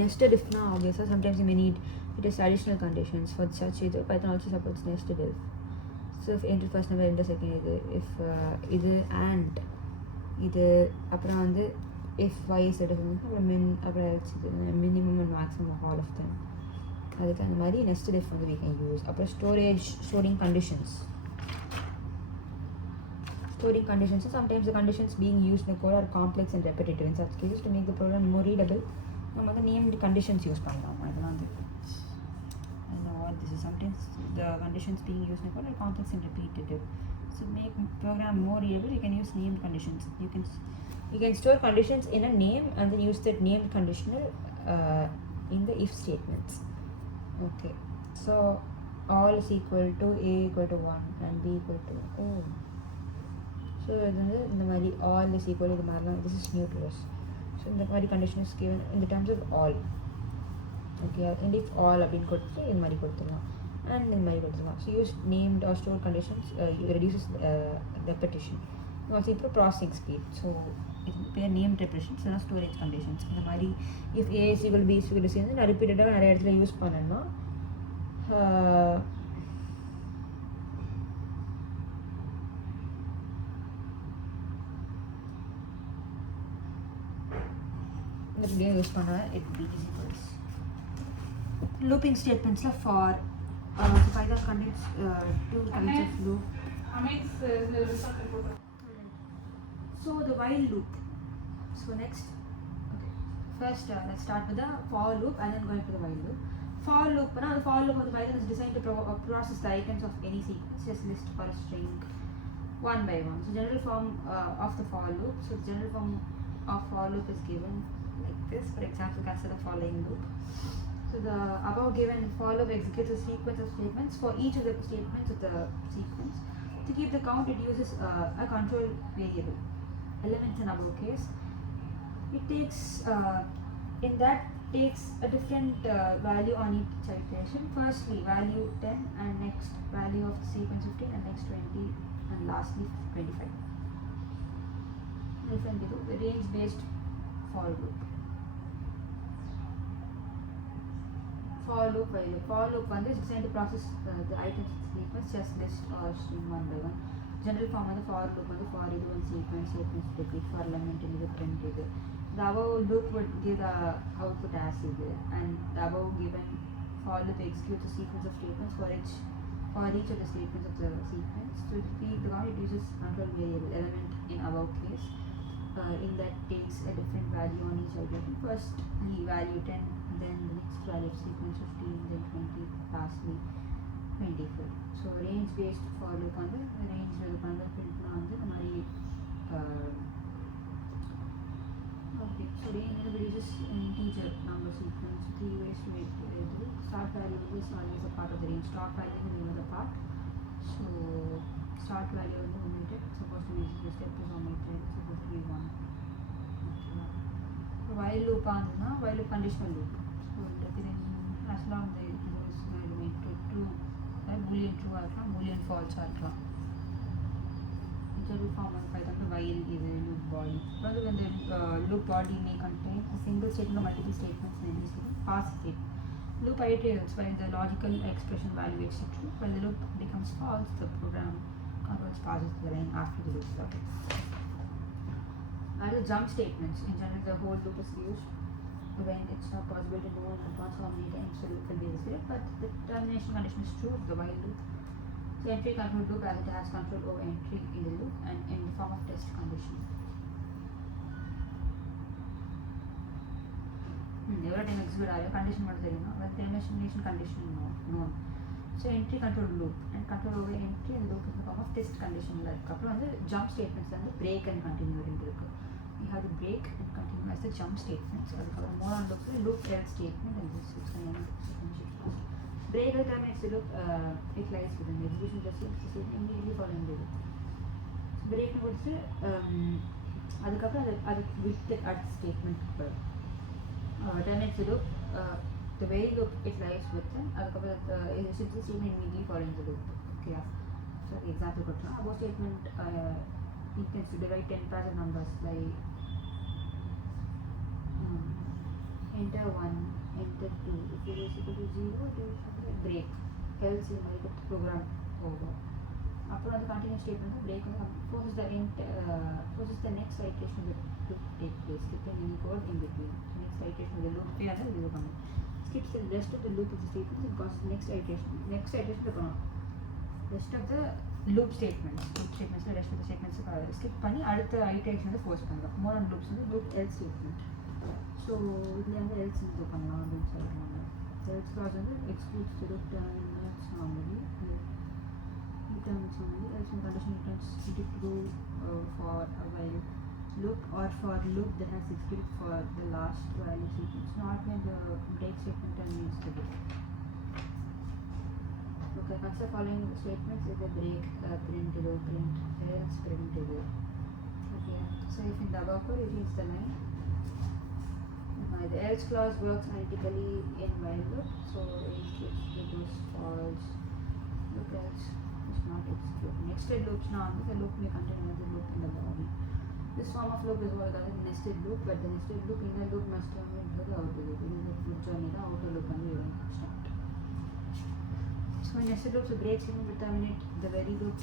Nested if now obviously sometimes you may need it is additional conditions for such இது. Python also supports nested if. So if enter first number enter second இது, if இது and இது, அப்புறம் வந்து if y is different, அப்புறம் min, அப்புறம் else இது, minimum and maximum of all of them. அதுக்கு அந்த மாதிரி nested if வந்து we can use. அப்புறம் storing conditions. Storing conditions, sometimes the conditions being used in the code are complex and repetitive. In such cases, to make the program more readable, நம்ம வந்து named conditions use பண்ணலாம். இதெல்லாம் வந்து I don't know what this is. Sometimes the conditions being used in the code are complex and repetitive. So to make program more readable, you can use named conditions. You can store conditions in a name and then use that named conditional in the if statements. Okay, so all is equal to a equal to 1 and b equal to so இது வந்து இந்த மாதிரி all is equal இது மாதிரிலாம், this is new to us. So இந்த மாதிரி condition is given in the terms of all. Okay, and if all அப்படின்னு கொடுத்து இந்த மாதிரி கொடுத்துடலாம் and இந்த மாதிரி கொடுத்துடலாம். So use named or stored conditions reduces repetition. Also improve processing speed. So இது பேர் நேம் ப்ரிப்ரேஷன்ஸ் இல்லைனா ஸ்டோரேஜ் கண்டிஷன்ஸ். இந்த மாதிரி if A is equal B is equal C வந்து நான் ரிப்பீட்டடாக நிறைய இடத்துல யூஸ் பண்ணணும். இப்படியே யூஸ் பண்ணுவேன். It be is equals looping statements la for Python contains two kinds of loop. So the while loop. So next, okay, first let's start with the for loop and then go into the while loop. For loop, now the for loop of the Python is designed to process the items of any sequence, just list or a string one by one. So general form of the for loop. So the general form of for loop is given like this. For example, consider the following loop. So the above given for loop executes a sequence of statements. For each of the statements of the sequence, to keep the count, it uses a control variable. Elements in above case, it takes takes a different value on each iteration. Firstly, value 10, and next value of the sequence 15, and next 20, and lastly 25. Different loop, the range based for loop. For loop, while loop. For loop one is designed to process the items sequence, just list or string one by one. General form of the for loop on the for is one sequence repeat for element in the print is. The above loop would give the output as is, and the above given for loop executes a sequence of statements for each of the statements of the sequence. So to keep the count, it uses control variable element in above case. In that takes a different value on each iteration. Firstly value 10, then the next value of sequence 15, then 20, lastly 24. So range based for loop on the range on the print on the okay. So range uses an integer number sequence, 3 ways to make it. Start value is always a part of the range. Start value is the name of the part. So start value is omitted. Supposed to be the step is omitted. Supposed to be 1. Okay. So while loop on the while loop conditional loop. So as long as it goes true, boolean true or boolean false or general form of Python while is a loop body. Rather when the loop body may contain a single statement or multiple statements, then it is pass state. Loop iterates when the logical expression value is true. When the loop becomes false, the program converts passes the line after the loop started. The jump statements. In general, the whole loop is used when it's not possible to know in advance how many times the loop will be executed, but the termination condition is true of the while loop. So entry control loop as it has control over entry in the loop and in the form of test condition. Every time execute condition what is but termination condition no. So entry control loop and control over entry and loop in the form of test condition. Like couple of the jump statements and the break and continue in the loop. We have the break and continue as the jump statements. So more on loop else statement and this is break the time makes the loop it lies within the execution just immediately following the loop. So break would say அதுக்கப்புறம் அது விட்டு அடுத்த statement terminates the loop. The way loop it lies within அதுக்கப்புறம் it should just immediately following the loop. Okay. So the example கொடுத்தோம் above statement intends to divide 10 pairs of numbers like enter 1, enter 2. If it is equal to 0, it will break. Else you might get program over. After the continuous statement, break forces the next iteration to take place. Skip any code in between. Next iteration of the loop will come. Skips the rest of the loop of the statement and causes the next iteration. Next iteration will come. Rest of the loop statements. The rest of the statements skip பண்ணி அடுத்த iteration வந்து force பண்றோம். More on loops வந்து loop else statement. So இதுல வந்து else இது பண்ணலாம் அப்படின்னு சொல்றாங்க. Else clause வந்து excludes the loop terminates normally. Returns only else when condition returns true for a while loop or for loop that has executed for the last value sequence, not when the break statement terminates the loop. Okay, consider following statements is a break, print, else, print. Okay, so if in the above code it is the line. The else clause works identically in while loop, so it goes false. Loop else is not executed. Nested loops now the loop may contain another loop in the body. This form of loop is called as a nested loop, but the nested loop inner loop must terminate into the outer loop. It is a full journey, the outer loop and the start. So in nested loops, the break statement will terminate the very loop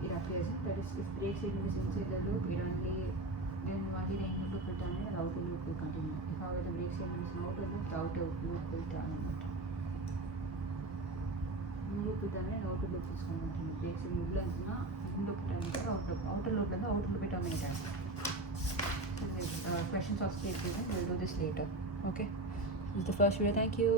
it appears in. That is, if break statement is inside the loop, then only the inner loop will terminate and the outer loop will continue. If however the break statement is in outer loop, the outer loop will terminate. Inner loop will terminate and outer loop is continue. Break statement உள்ள இருந்துச்சுன்னா in loop terminate outer loop and the outer loop will terminate. Questions of state treatment, we'll do this later. Okay, this is the first video. Thank you.